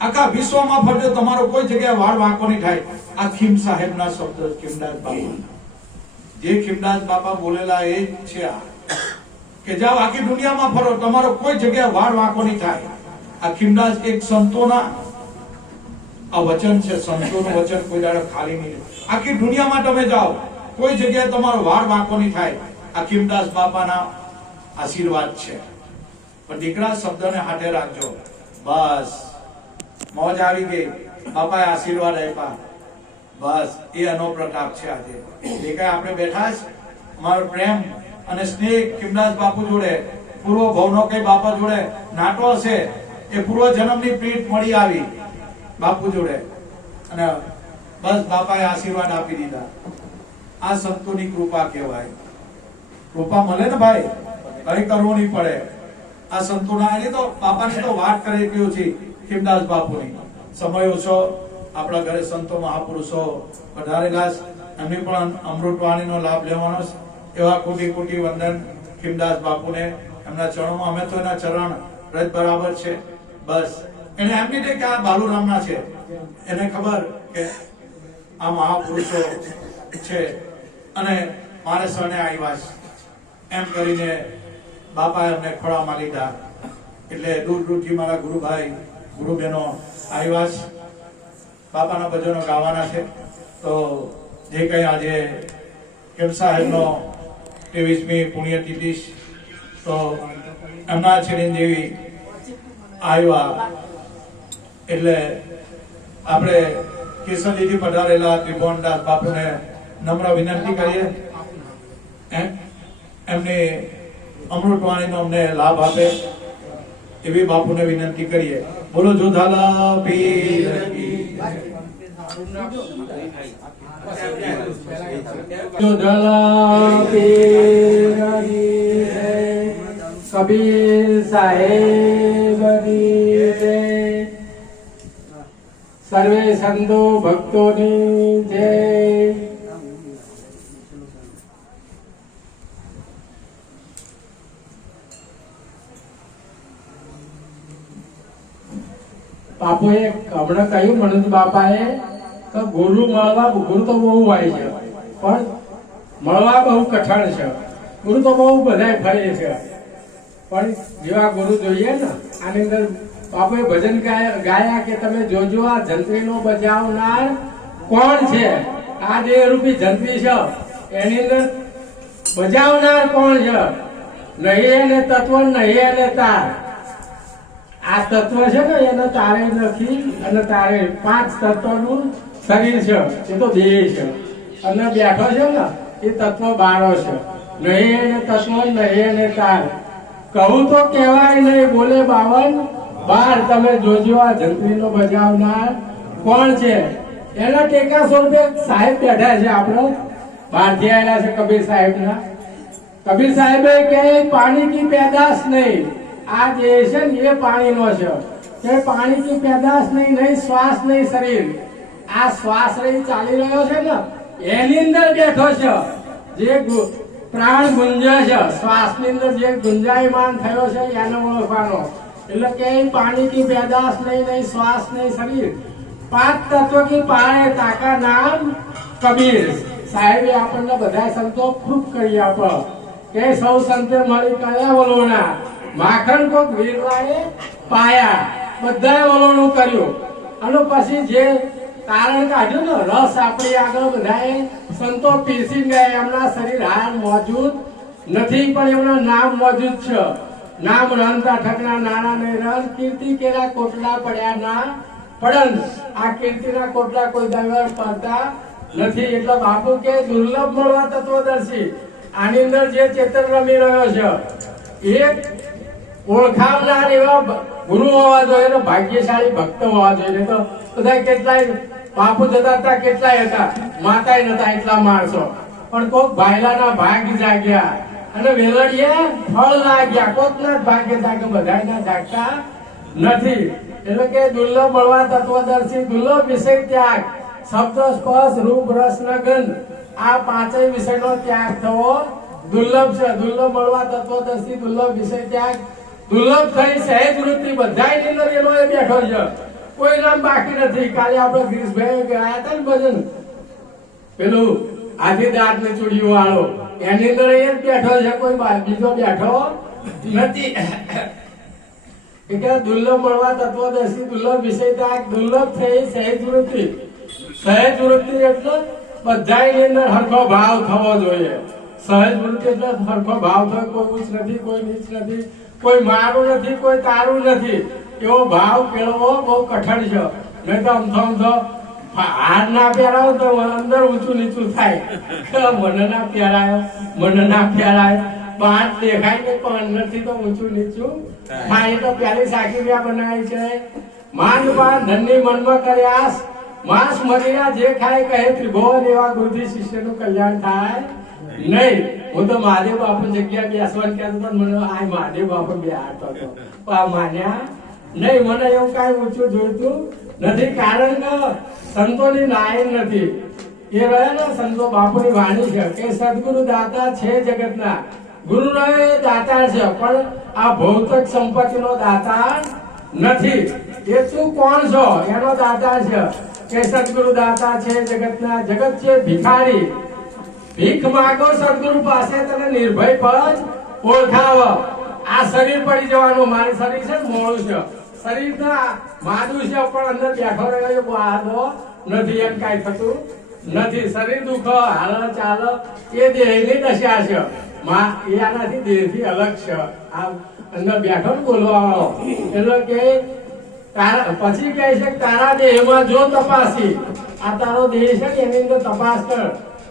આખા વિશ્વમાં ફરજો, તમારો કોઈ જગ્યાએ વાળ વાંકો નહીં થાય. આ ખીમ સાહેબના શબ્દ, ખીમદાસ બાપા, જે ખીમદાસ બાપા બોલેલા એ જ છે આ, કે જાઓ આખી દુનિયામાં ફરો, તમારો કોઈ જગ્યાએ વાળ વાંકો નહીં થાય. આ ખીમદાસ એક સંતોના આ વચન છે, સંતોનું વચન કોઈ દાડો ખાલી નહીં. આખી દુનિયામાં તમે જાઓ, કોઈ જગ્યાએ તમારો વાળ વાંકો નહીં થાય. આ ખીમદાસ બાપાના આશીર્વાદ છે. પણ દીકરા શબ્દને હાથે રાખજો. બસ મોજ આવી ગઈ. બાપાએ આશીર્વાદ આપ્યા. બસ એ અનો પ્રતાપ છે. આજે જે કઈ આપણે બેઠા છે, અમારો પ્રેમ અને સ્નેહ ખીમદાસ બાપુ જોડે, પૂર્વ ભવનો કઈ બાપા જોડે નાટો હશે, એ પૂર્વ જન્મની પીઠ મળી આવી બાપુ જોડે અને બસ બાપાએ આશીર્વાદ આપી દીધા. આ સંતોની કૃપા કહેવાય. કૃપા મળે ને ભાઈ, કઈ કરવું નહીં પડે. આ સંતોના એની તો બાપાની તો વાત કરી ગયો છે ખીમદાસ બાપુની. સમય ઓછો, આપણા ઘરે સંતો મહાપુરુષો વધારેલા, એમની પણ અમૃતવાણીનો લાભ લેવાનો છે. એવા કોટી કોટી વંદન ખીમદાસ બાપુને, એમના ચરણોમાં. અમે તો એના ચરણ રજ બરાબર છે. બસ એને એમની રીતે કે આ બાલુરામના છે, એને ખબર કે આ મહાપુરુષો છે અને મારે શરણે આવ્યા છે એમ કરીને બાપાએ અમને ખોળામાં લીધા. એટલે દૂર દૂરથી મારા ગુરુભાઈ ગુરુબહેનો આવ્યા છે, બાપાના ભજનો ગાવાના છે. તો જે કઈ આજે કેમ સાહેબનો 23મી પુણ્યતિથિ, તો એમના ચિરંજીવી આવ્યા એટલે આપણે કેશવજીથી પધારેલા ત્રિભુવનદાસ બાપુને નમ્ર વિનંતી કરીએ એમને અમૃતવાણીનો અમને લાભ આપે એવી બાપુને વિનંતી કરીએ. બોલો જોધાલા પીર કી જોધાલા પીર કી જય, કબીર સાહેબ કી જય, સર્વે સંતો ભક્તોની જય. બાપુએ હમણાં કહ્યું મનોજ બાપાએ કે ગુરુ મળવા, ગુરુ તો બહુ હોય છે પણ મળવા બહુ કઠણ છે. ગુરુ તો બહુ બધાય ફરે છે પણ જેવા ગુરુ જોઈએ ને. આની અંદર બાપુએ ભજન ગાયા કે તમે જોજો આ જંત્રીનો બજાવનાર કોણ છે. આ દેહરૂપી જંત્રી છે, એની અંદર બજાવનાર કોણ છે? નહીં એને તત્વ, નહીં એને તાર. આ તત્વ છે ને એને તારે નથી, અને તારે 5 તત્વનું શરીર છે, એ તો દેહ છે. અને બેઠો છે ને એ તત્વ બારો છે. નહીં એને તત્વ, નહીં એને તાર. કહું તો કહેવાય નહીં, બોલે 52 તમે જોજો આ જંત્રીનો બજાવનાર કોણ છે. એના ટેકા સ્વરૂપે સાહેબ બેઠા છે. આપણો બહારથી આવેલા છે કબીર સાહેબના. કબીર સાહેબે કે પાણી કી પેદાશ નહીં, આ જે છે ને એ પાણીનો છે. કે પાણી કી પેદાશ નહીં, નહીં શ્વાસ નહીં શરીર. આ શ્વાસ રહી ચાલી રહ્યો છે ને એની અંદર બેઠો છે. જે પ્રાણ ગુંજે છે, શ્વાસની અંદર જે ગુંજાયમાન થયો છે એને ઓળખવાનો. એટલે કે પાણી કી પેદાશ નહીં, નહીં શ્વાસ નહીં શરીર, 5 તત્વ કી પાળે તાકા નામ કબીર. સાહેબે આપણને બધા સંતો પ્રૂફ કરી આપો કે સૌ સંતે મળી કયા વલોણા, માખણ કોક વીરલાએ પાયા, બધાએ વલોણું કર્યું. અને પછી જે તારણ કાઢ્યું ને રસ આપણી આગળ બધાએ સંતો પીસી ગયા. એમના શરીર હાલ મોજૂદ નથી પણ એમના નામ મોજૂદ છે. નામ રણતા ઠકના નાના ને રન, કીર્તિ કેરા કોટલા પડ્યા ના પડન. આ કીર્તિના કોટલા કોઈ દરબાર પડતા નથી. એટલે બાપુ કે દુર્લભ મળવા તત્વદર્શી. આની અંદર જે ચેતન રમી રહ્યો છે એક ઓળખાવનાર એવા ગુરુ હોવા જોઈએ, ભાગ્યશાળી ભક્ત હોવા જોઈએ. તો બધા કેટલાય બાપુ જતા હતા, કેટલાય હતા, માતાય નતા એટલા માણસો. પણ કોક ભાઈલાના ભાગ જાગ્યા અને વેલડીએ ફળ લાગ્યા. કોકના ભાગ્ય જાગે, બધાના જાગતા નથી. એટલે કે દુર્લભ મળવા તત્વદર્શી, દુર્લભ વિષય ત્યાગ, શબ્દ સ્પર્શ રૂપ રસ ન ગંધ, આ 5 વિષયનો ત્યાગ થવો દુર્લભ છે. દુર્લભ મળવા તત્વદર્શી, દુર્લભ વિષય ત્યાગ, દુર્લભ થઈ સહેજ વૃત્તિ. બધાની અંદર એનો એ બેઠો છે, કોઈ નામ બાકી નથી. કાલે આપણે ગિરીશભાઈ ગયા હતા ને ભજન, પેલું આધી દાંત ને ચૂડીઓ વાળો, એની અંદર એ જ બેઠો છે, કોઈ બીજો બેઠો નથી. એટલે દુર્લભ મળવા તત્વદર્શી, દુર્લભ વિષય ત્યાગ, દુર્લભ થઈ સહેજ વૃત્તિ. સહેજ વૃત્તિ એટલે બધાની અંદર હરખો ભાવ થવો જોઈએ. સહેજ વૃત્તિ એટલે હરખો ભાવ થયો, કોઈ ઉચ્ચ નથી, કોઈ નીચ નથી, કોઈ મારું નથી, કોઈ તારું નથી. એવો ભાવ કેળવો બહુ કઠણ છે. નહીં તો અમથો હાર ના પહેરાવો તો અંદર ઊંચું નીચું થાય. મને ના પહેરાયો, મને ના પહેરાય, બહાર દેખાય ને પણ અંદરથી તો ઊંચું નીચું થાય. એ તો પહેલી સાખી બનાવી છે. માંડ પાન ધનની મનમાં કર્યાસ, માંસ મરીના જે ખાય કહે ત્રિભુવન, એવા ગુરુથી શિષ્યનું કલ્યાણ થાય નહીં. હું તો મહાદેવ બાપુ જગ્યા બેસવાનું કહેતો હતો, મને આ મહાદેવ બાપુ બેહાડતો હતો, પણ માન્યા નહીં. મને એવું કાંઈ ઊંચું જોઈતું નથી, કારણ કે સંતોની નાયન નથી. એ રહ્યા ને સંતો બાપુની વાણી છે કે સદગુરુ દાતા છે જગતના. ગુરુ એ દાતા છે પણ આ ભૌતિક સંપત્તિનો દાતા નથી. એ તું કોણ છો એનો દાતા છે. કે સદગુરુ દાતા છે જગતના, જગત છે ભિખારી. ભીખ માગો સદગુરુ પાસે, તને નિર્ભય પદ ઓળખાવ. આ શરીર પડી જવાનું. મારું શરીર છે મોડું છે, શરીર ના માદું છે પણ અંદર બેઠો રહ્યો બહારનો નથી. એમ કાંઈ થતું નથી. શરીર દુઃખ હાલ ચાલ એ દેહની દશા છે. એનાથી દેહથી અલગ છે. આ અંદર બેઠો ને બોલવા વાળો. એટલે કે પછી કહે છે તારા દેહમાં જો તપાસી, આ તારો દેહ છે ને એની અંદર તપાસ કર.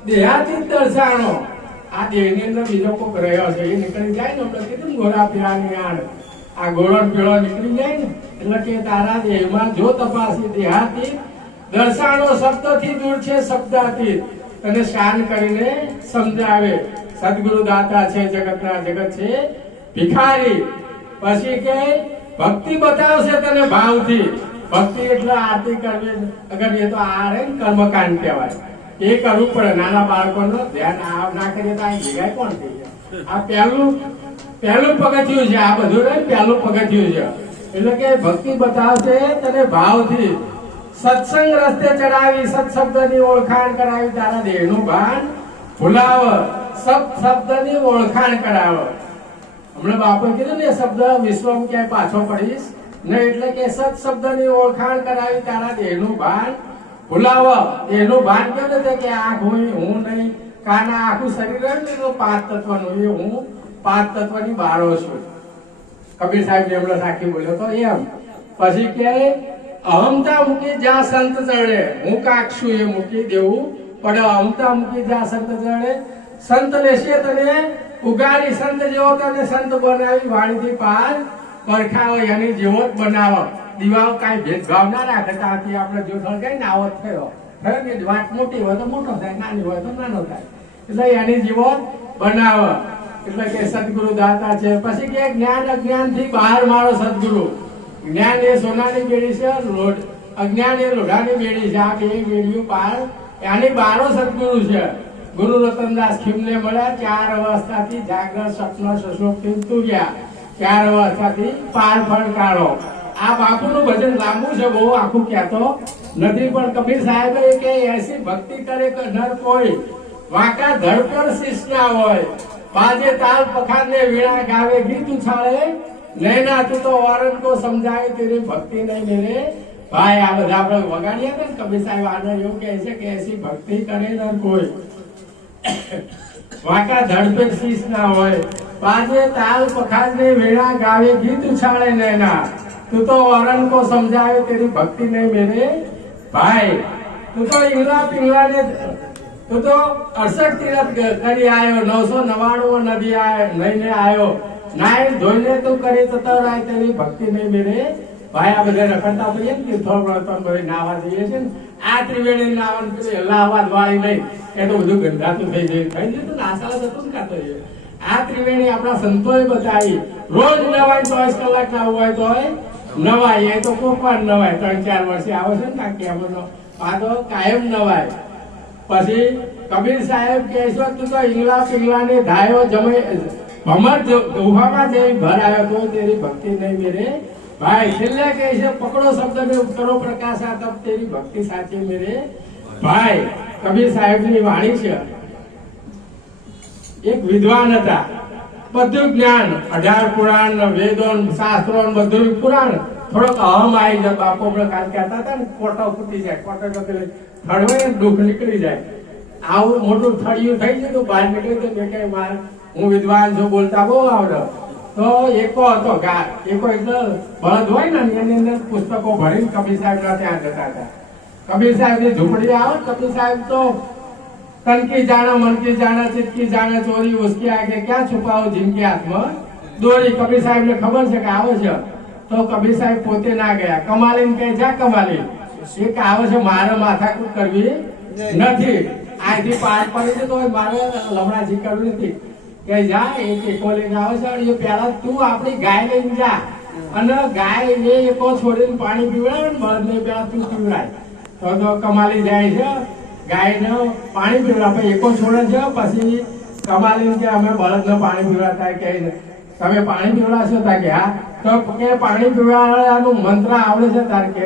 દેહાથી જ દર્શાણો. આ દેહની અંદર બીજો કોઈક રહ્યો છે, એ નીકળી જાય ને. આપણે કીધું ઘોડા પીળાની આડ, આ ઘોડો પીળો નીકળી જાય ને. એટલે કે તારા દેહમાં જો તપાસી, દેહાથી દર્શાણો. શબ્દથી દૂર છે, શબ્દાથી તને શાન કરીને સમજાવે. સદગુરુ દાતા છે જગતના, જગત છે ભિખારી. પછી કે ભક્તિ બતાવશે તને ભાવથી. ભક્તિ એટલે આરતી કરવી. અગર એ તો આ રે કર્મકાંડ કહેવાય, એ કરવું પડે. નાના બાળકોનો ધ્યાન ના કરીએ તો આ ભેગા કોણ થઈ જાય. આ પહેલું પગથિયું છે. આ બધું રે પહેલું પગથિયું છે. એટલે કે ભક્તિ બતાવશે તને ભાવથી. સત્સંગ રસ્તે ચડાવી, સત્શબ્દની ઓળખાણ કરાવી, તારા દેહનું ભાન ભૂલાવ. શબ્દની ઓળખાણ કરાવ. હમણાં બાપુ કીધું ને શબ્દ વિશ્વમાં ક્યાંય પાછો પડીશ ને. એટલે કે સત્શબ્દની ઓળખાણ કરાવી, તારા દેહનું ભાન ભૂલાવ. દેહનું ભાન કેવું છે કે આંખ હું નહીં, કાન આખું શરીર રહ્યું ને તો 5 તત્વનું. એ હું 5 તત્વની બારો છું. કબીર સાહેબ એમણે સાખી બોલ્યો તો એમ. પછી કે અહમતા મૂકી જ્યાં સંત ચડે, હું કાકશું એ મૂકી દેવું પડે. અહમતા મૂકી જ્યાં સંત ચડે, સંત લેશે તને ઉગારી સંત જેવો તને સંત બનાવી વાણીથી પાર પરખાવો એની જેવો જ બનાવો. દીવાઓ કાંઈ ભેદભાવ ના રાખે. ત્યાંથી આપણે જો સળગાઈ ને આવો થયો ને વાત મોટી હોય તો મોટો થાય, નાની હોય તો નાનો થાય. એટલે એની જેવો જ બનાવો. એટલે કે સદગુરુ દાતા છે. પછી કે જ્ઞાન અજ્ઞાન થી બહાર મારો સદગુરુ. જ્ઞાન એ સોનાની બેડી છે, અજ્ઞાન એ લોઢાની બેડી છે. આ બે બેડીઓ પાર એની બારો સદગુરુ છે. ગુરુ રતનદાસ ખીમને મળ્યા 4 અવસ્થાથી જાગ્રત સપન સુષુપ્તિ તુર્યા. 4 અવસ્થાથી પાર ફળકારો. આ બાપુનું ભજન લાંબુ છે, બહુ આખું કહેતો નથી. પણ કબીર સાહેબ કે એસી ભક્તિ કરે કે નર કોઈ વાંકા ધડ પર શીશ ના હોય. બાજે તાલ પખાર ને વીણા ગાવે ગીત ઉછાળે નૈના તું તો ઓરન કો સમજાય તેરી ભક્તિ નહીં મેરે ભાઈ. આ બધા આપણે વગાડીએ ને કબીર સાહેબ આને એવું કહે છે કે એસી ભક્તિ કરે નર કોઈ વાંકા ધડ પર શીશ ના હોય. બાજે તાલ પખાર ને વીણા ગાવે ગીત ઉછાળે નૈના તું તો ઓરન કો સમજાવે તેરી ભક્તિ નહીં મેરે ભાઈ. તું તો ઈંગલા પિંગલા ને તું તો 68 તીરથ કરી આવ્યો, 999 નદી લઈને આવ્યો. નાય ધોઈને તું કરી તતો રાય તેરી ભક્તિ નહીં મેરે ભાઈ. આ બધા રખડતા હોઈએ ને તીર્થો નાવા જઈએ છે ને, આ ત્રિવેણી નાવાનું પેલી અલ્હાબાદ વાળી નહીં એ તો બધું ગંધાતું થઈ જતું ને. આસાલા જતું ને કાતો આ ત્રિવેણી આપણા સંતોએ બતાવી. રોજ નવાય 24 કલાક ના હોય તો નવાય. એ તો કોપર નવાય 3-4 વર્ષે આવે છે ને કાકી આપણો. આ તો કાયમ નવાય. પછી કબીર સાહેબ કહે છે તું તો ઈંગલા પિંગલા ને ધાયો જમે ભમર ઉભામાં જઈ ભર આવ્યો તો તેરી ભક્તિ નહીં મેરે ભાઈ. છેલ્લે કહે છે પકડો શબ્દ ને કરો પ્રકાશ આ તબ તેરી ભક્તિ સાચી મેરે ભાઈ. કબીર સાહેબ ની વાણી છે. એક વિદ્વાન હતા, બધું જ્ઞાન 18 પુરાણ વેદો શાસ્ત્રો બધું પુરાણ. થોડોક અહમ આવી જાય. બાપો આપણે કાલ કહેતા હતા ને કોટો ફૂટી જાય, કોટો થડવાય દુઃખ નીકળી જાય. આવું મોટું થળિયું થઈ ગયું તો બહાર નીકળી તો મેં કઈ માર હું વિદ્વાન છું, બોલતા બહુ આવડે. તો એકો હતો એકો એટલે બળદ હોય ને એની અંદર પુસ્તકો ભરીને કબીર સાહેબ ના ત્યાં જતા હતા. કબીર સાહેબ ની ઝૂંપડી આવે. કબીર સાહેબ તો તન की जाना मन की जाना चित की जाना चोरी उसके आगे क्या છુપાવો जिनके हाथમાં દોરી. કબીર સાહેબ ને ખબર છે કે આવે છે તો કબીર સાહેબ પોતે ના ગયા. કમાલીને કહે જા કમાલી એક આવે છે મારે માથાકૂટ કરવી નથી. આથી પાર પડી છે તો મારે લમણાજી કરવી નથી. કે જા એક એકો લઈને આવે છે એ પહેલા તું આપણી ગાય લઈને જા અને ગાય એ એકો છોડીને પાણી પીવડાવે ને બળદ ને પેલા તું પીવડાય. તો કમાલી જાય છે ગાયને પાણી પીવડાવે. એકો છોડે છે પછી કમાલી કે અમે બળદને પાણી પીવડાવતા કે તમે પાણી પીવડાવશો તા કે હા. તો કે પાણી પીવડાવવાનું મંત્ર આવડે છે તાર કે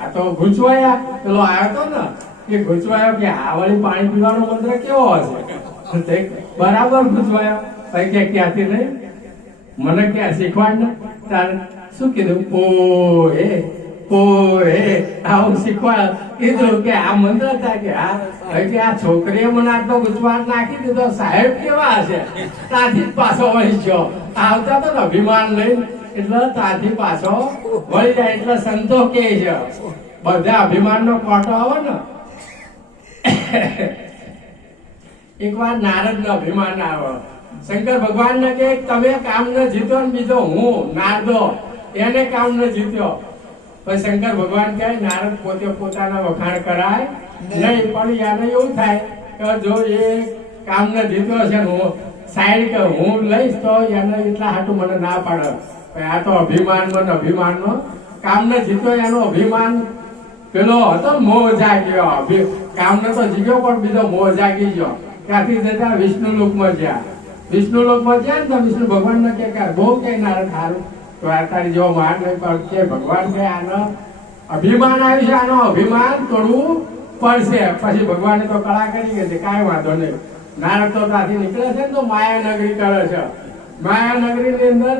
આ તો ગુચવાયા પેલો આવ્યો તો ને કે ગુચવાયો કે આ વળી પાણી પીવાનો મંત્ર કેવો હશે બરાબર ગુચવાયો. ભાઈ કે ક્યાંથી નહીં મને ક્યાં શીખવાડ ને તાર શું કીધું પોરે આવું શીખવા કીધું કે આ મંત્ર હતા કે આ છોકરીએ મને આટલો ગુજવાટ નાખી દીધો. સાહેબ કેવા હશે ત્યાંથી જ પાછો વળી ગયો. આવતા તો અભિમાન લઈને એટલે ત્યાંથી પાછો વળી જાય. એટલે સંતો કે છે બધા અભિમાન નો કોટો આવે ને. એક વાર નારદ નો અભિમાન આવે. શંકર ભગવાન ને કે તમે કામ ને જીતો ને બીજો હું નારદો એને કામ ને જીત્યો. પછી શંકર ભગવાન કહે નારદ પોતે પોતાના વખાણ કરાય નહીં. પણ યાને એવું થાય કે જો એ કામ ને જીત્યો છે હું સાઈડ કે હું લઈશ તો એને એટલા હાટું મને ના પાડે. આ તો અભિમાન નો કામ ને જીત્યો એનો અભિમાન પેલો હતો મોહ જાગ્યો. કામ ને તો જીગ્યો પણ બીજો મોહ જાગી ગયો. ત્યાંથી જતા વિષ્ણુ લોકમાં ગયા. વિષ્ણુ લોકમાં ગયા ને તો વિષ્ણુ ભગવાન ને કે બહુ કઈ નારદ સારું તો આ તારી જેવો માન નહીં પણ કે ભગવાન કે આનો અભિમાન આવ્યું છે, આનો અભિમાન તોડવું પડશે. પછી ભગવાને તો કળા કરી છે કાંઈ વાંધો નહીં. નારદ તો ત્યાંથી નીકળે છે તો માયા નગરી કરે છે. માયા નગરી ની અંદર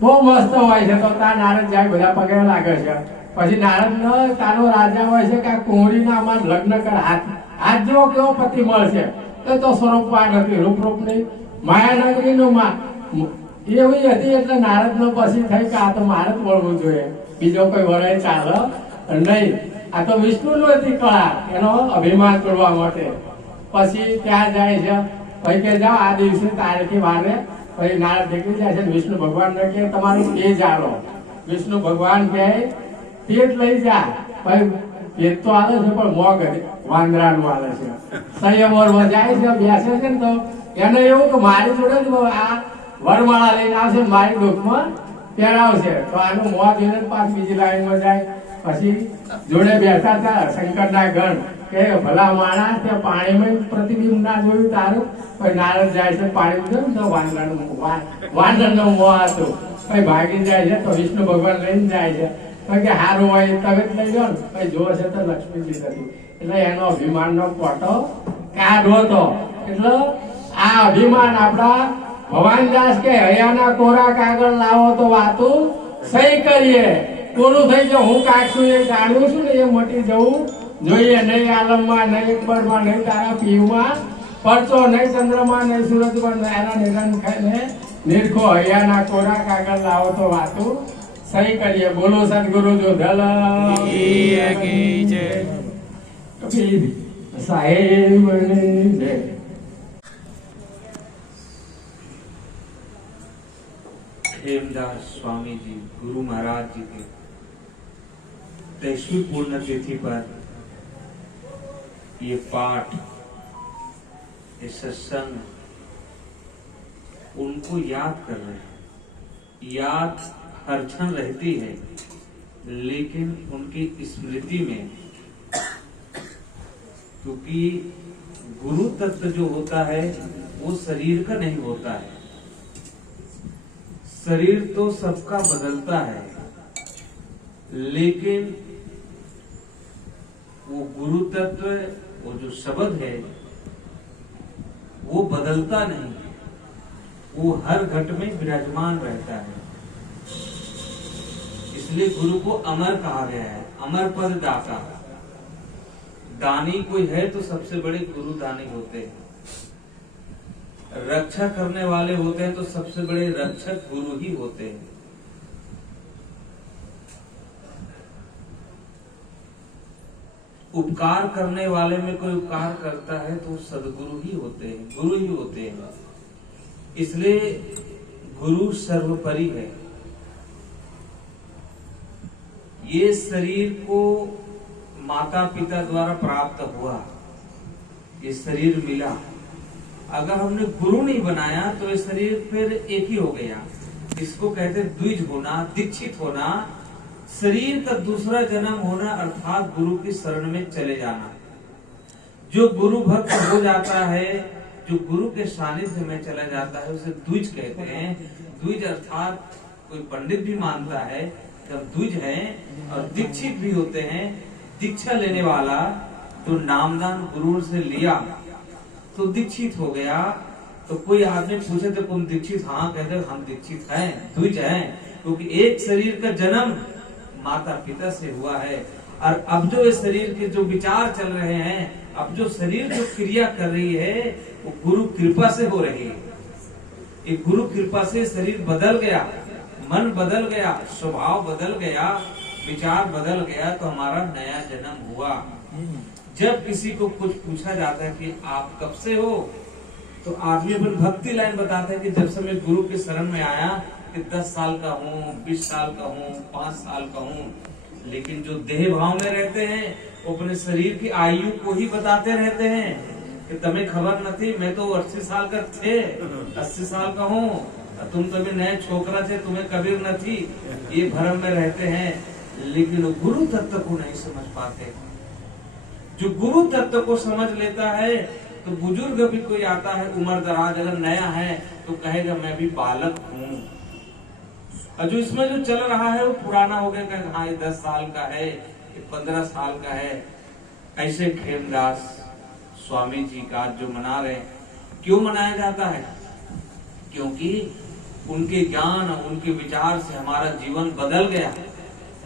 બહુ મસ્ત હોય છે તો ત્યાં નારદ જાય બધા પગે લાગે છે. પછી નારદ નો તાનો રાજા હોય છે કે આ કુંવરીના અમાર લગ્ન કર હાથ જેવો કેવો પતિ મળશે તો સ્વરૂપવાન હતી રૂપરૂપ નહીં. માયા નગરી નું એવી હતી એટલે નારદ નો પછી થઈ કે આ તો મારે જ વળવું જોઈએ, બીજો કોઈ વળે ચાલે નહીં. આ તો વિષ્ણુ નું હતી કળા એનો અભિમાન કરવા માટે. પછી ત્યાં જાય છે પછી કે જાઓ આ દિવસે તારીખે વારે પછી નારદ નીકળી જાય છે ને વિષ્ણુ ભગવાન ને કે તમારું તેજ આલો. વિષ્ણુ ભગવાન કહે તેજ લઈ જા. પછી તેજ તો આવે છે પણ મોગ વાંદરાનું આવે છે. સંયમવરમાં જાય છે બેસે છે ને તો એને એવું કે મારી જોડે જ આ વરમાળા લઈને આવશે ને મારી ડોકમાં પહેરાવશે. તો આનું મોં જોઈને પાછું બીજી લાઈનમાં જાય. પછી જોડે બેઠા હતા શંકરના ગણ કે ભલા માણસ ત્યાં પાણીમાં પ્રતિબિંબ ના જોયું તારું. પછી નારદ જાય છે પાણી જોયું તો વાંદરાનું મોં હતું. પછી ભાગી જાય છે તો વિષ્ણુ ભગવાન લઈને જાય છે. પછી કે હારું હોય તબિયત લઈ લો ને. પછી જોવે છે તો લક્ષ્મીજી હતી. એટલે એનો અભિમાનનો ફોટો કાઢો હતો. એટલે આ અભિમાન આપડા ભવાનદાસ કે હૈયાના કોરા કાગળ લાવો તો વાતો સહી કરીએ. પૂરું થઈ ગયું. હું કાઢશું એ જાણવું છું ને એ મટી જવું જોઈએ. નહીં આલમમાં, નહીં અકબરમાં, નહીં તારા પીવમાં પરચો, નહીં ચંદ્રમાં, નહીં સૂરજમાં, એના નિરંખાને નિરખો. હૈયાના કોરા કાગળ લાવો તો વાતો સહી કરીએ. બોલો સદગુરુ જોધલ કબીર સાહેબ ને. हेमदास स्वामी जी गुरु महाराज जी के 23वीं पुण्यतिथि पर ये पाठ, ये सत्संग उनको याद कर रहे हैं. याद हर क्षण रहती है, लेकिन उनकी स्मृति में, क्योंकि गुरु तत्व जो होता है वो शरीर का नहीं होता है. शरीर तो सबका बदलता है, लेकिन वो गुरु तत्व, वो जो शब्द है वो बदलता नहीं, वो हर घट में विराजमान रहता है. इसलिए गुरु को अमर कहा गया है. अमर पद दाता. दानी कोई है तो सबसे बड़े गुरु दानी होते हैं. रक्षा करने वाले होते हैं तो सबसे बड़े रक्षक गुरु ही होते हैं. उपकार करने वाले में कोई उपकार करता है तो सदगुरु ही होते हैं, गुरु ही होते हैं. इसलिए गुरु सर्वोपरि है. ये शरीर को माता पिता द्वारा प्राप्त हुआ, ये शरीर मिला. अगर हमने गुरु नहीं बनाया तो ये शरीर फिर एक ही हो गया. इसको कहते हैं द्विज होना, दीक्षित होना. शरीर का दूसरा जन्म होना अर्थात गुरु की शरण में चले जाना. जो गुरु भक्त हो जाता है, जो गुरु के सानिध्य में चला जाता है, उसे द्विज कहते हैं. द्विज अर्थात कोई पंडित भी मानता है जब द्विज है. और दीक्षित भी होते हैं. दीक्षा लेने वाला जो नामदान गुरु से लिया तो दीक्षित हो गया. तो कोई आदमी पूछे तो तुम दीक्षित? हाँ कहते हम दीक्षित हैं, द्विज हैं. क्योंकि एक शरीर का जन्म माता पिता से हुआ है. और अब जो इस शरीर के जो विचार चल रहे हैं, अब जो शरीर जो क्रिया कर रही है वो गुरु कृपा से हो रही है. ये गुरु कृपा से शरीर बदल गया, मन बदल गया, स्वभाव बदल गया, विचार बदल गया, तो हमारा नया जन्म हुआ. जब किसी को कुछ पूछा जाता है कि आप कब से हो, तो आदमी अपन भक्ति लाइन बताता है कि जब से मैं गुरु के शरण में आया कि 10 साल का हूँ, 20 साल का हूँ, 5 साल का हूँ. लेकिन जो देह भाव में रहते हैं वो अपने शरीर की आयु को ही बताते रहते हैं कि तुम्हें खबर नहीं, मैं तो 80 साल का थे, 80 साल का हूँ, तुम तो भी नए छोकरा थे, तुम्हें कबीर न थी. ये भ्रम में रहते हैं, लेकिन वो गुरु तत्व को नहीं समझ पाते. जो गुरु तत्व को समझ लेता है तो बुजुर्ग भी कोई आता है उम्र दराज अगर नया है तो कहेगा मैं भी बालक हूँ. और जो इसमें जो चल रहा है वो पुराना हो गया, हाँ ये 10 साल का है, ये 15 साल का है. ऐसे खेमदास स्वामी जी का जो मना रहे, क्यों मनाया जाता है? क्योंकि उनके ज्ञान, उनके विचार से हमारा जीवन बदल गया.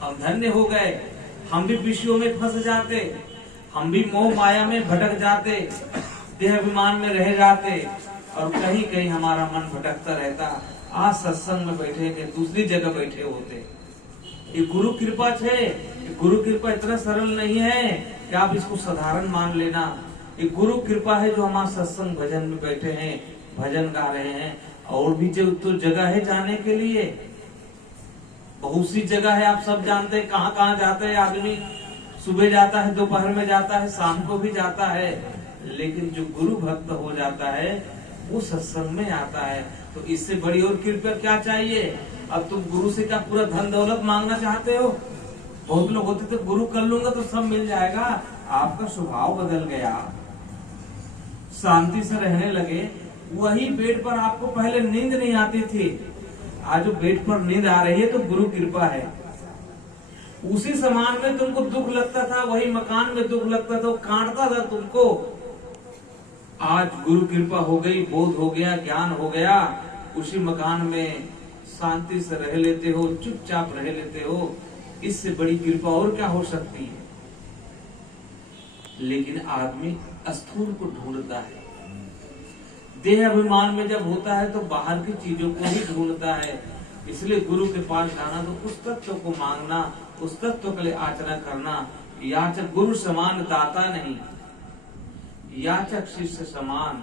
हम धन्य हो गए. हम भी विषयों में फंस जाते, हम भी मोह माया में भटक जाते, देह अभिमान में रह जाते, और कहीं कहीं हमारा मन भटकता रहता. आज सत्संग में बैठे के दूसरी जगह बैठे होते. ये गुरु कृपा है. गुरु कृपा इतना सरल नहीं है कि आप इसको साधारण मान लेना. ये गुरु कृपा है जो हमारे सत्संग भजन में बैठे हैं, भजन गा रहे हैं। और भी जो तो जगह है जाने के लिए, बहुत सी जगह है, आप सब जानते हैं कहाँ कहाँ जाते हैं आदमी। सुबह जाता है, दोपहर में जाता है, शाम को भी जाता है, लेकिन जो गुरु भक्त हो जाता है वो सत्संग में आता है। तो इससे बड़ी और कृपा क्या चाहिए। अब तुम गुरु से क्या पूरा धन दौलत मांगना चाहते हो। बहुत लोग होते थे गुरु कर लूंगा तो सब मिल जाएगा। आपका स्वभाव बदल गया, शांति से रहने लगे। वही बेड पर आपको पहले नींद नहीं आती थी, आज जो बेड पर नींद आ रही है तो गुरु कृपा है। उसी समान में तुमको दुख लगता था, वही मकान में दुख लगता था, वो काटता था तुमको। आज गुरु कृपा हो गई, बोध हो गया, ज्ञान हो गया, उसी मकान में शांति से रह लेते हो, चुपचाप रह लेते हो। इससे बड़ी कृपा और क्या हो सकती है। लेकिन आदमी स्थूल को ढूंढता है, देह अभिमान में जब होता है तो बाहर की चीजों को ही ढूंढता है। इसलिए गुरु के पास जाना तो उस तत्व को मांगना, उस तत्व के लिए आचरण करना। याचक गुरु समान दाता नहीं, याचक शिष्य समान।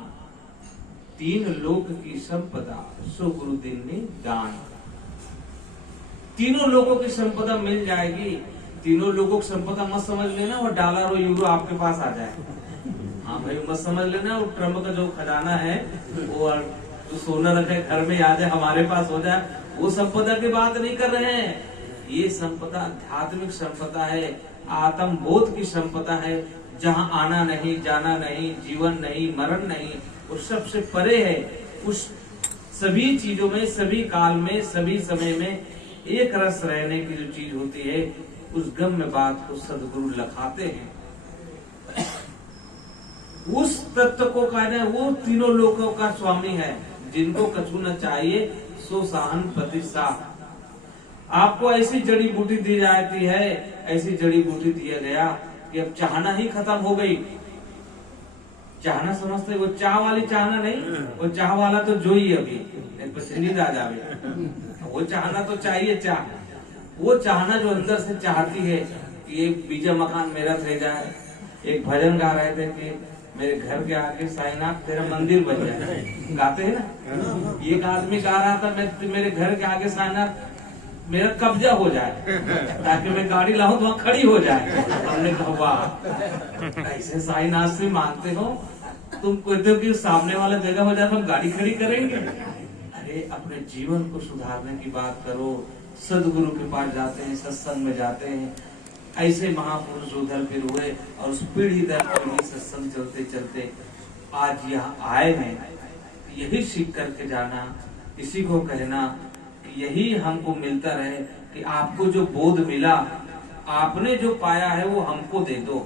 तीन लोक की संपदा सो गुरु दीनी दान। तीनों लोगों की संपदा मिल जाएगी। तीनों लोगों की संपदा मत समझ लेना वो डॉलर और यूरो आपके पास आ जाए। हाँ भाई मत समझ लेना वो ट्रम्प का जो खजाना है वो जो सोना रखे घर में आ जाए, हमारे पास हो जाए, वो संपदा की बात नहीं कर रहे हैं। ये संपदा आध्यात्मिक संपदा है, आत्म बोध की संपदा है, जहाँ आना नहीं, जाना नहीं, जीवन नहीं, मरण नहीं, वो सबसे परे है। उस सभी चीजों में, सभी काल में, सभी समय में एक रस रहने की जो चीज होती है, उस गम्य बात को सदगुरु लखाते हैं। उस तत्व को कहना वो तीनों लोगों का स्वामी है, जिनको कछु न चाहिए सो साहन पति साह। आपको ऐसी जड़ी बूटी दी जाती है, ऐसी जड़ी बूटी दिया गया कि अब चाहना ही खत्म हो गई। चाहना समझते वो चाह वाली चाहना नहीं, वो चाह वाला तो जो ही अभी नींद आ जावे। वो चाहना तो चाहिए, चाह वो चाहना जो अंदर से चाहती है कि एक बीजा मकान मेरा रह जाए। एक भजन गा रहे थे कि मेरे घर के आगे साईनाथ तेरा मंदिर बन जाए, गाते हैं ना। एक आदमी गा रहा था मैं मेरे घर के आगे साईनाथ मेरा कब्जा हो जाए ताकि मैं गाड़ी लाऊं तो वहां खड़ी हो जाए। हमने कहा वाह, ऐसे साईनाथ से मांगते हो तुम, कहते हो कि सामने वाला जगह हो जाए तो हम गाड़ी खड़ी करेंगे। अरे अपने जीवन को सुधारने की बात करो। सदगुरु के पास जाते हैं, सत्संग में जाते हैं। ऐसे महापुरुष उधर फिर हुए और उस पीढ़ी दर पीढ़ी सत्संग चलते चलते आज यहाँ आए हैं। यही सीख करके जाना, इसी को कहना कि यही हमको मिलता रहे कि आपको जो बोध मिला, आपने जो पाया है वो हमको दे दो।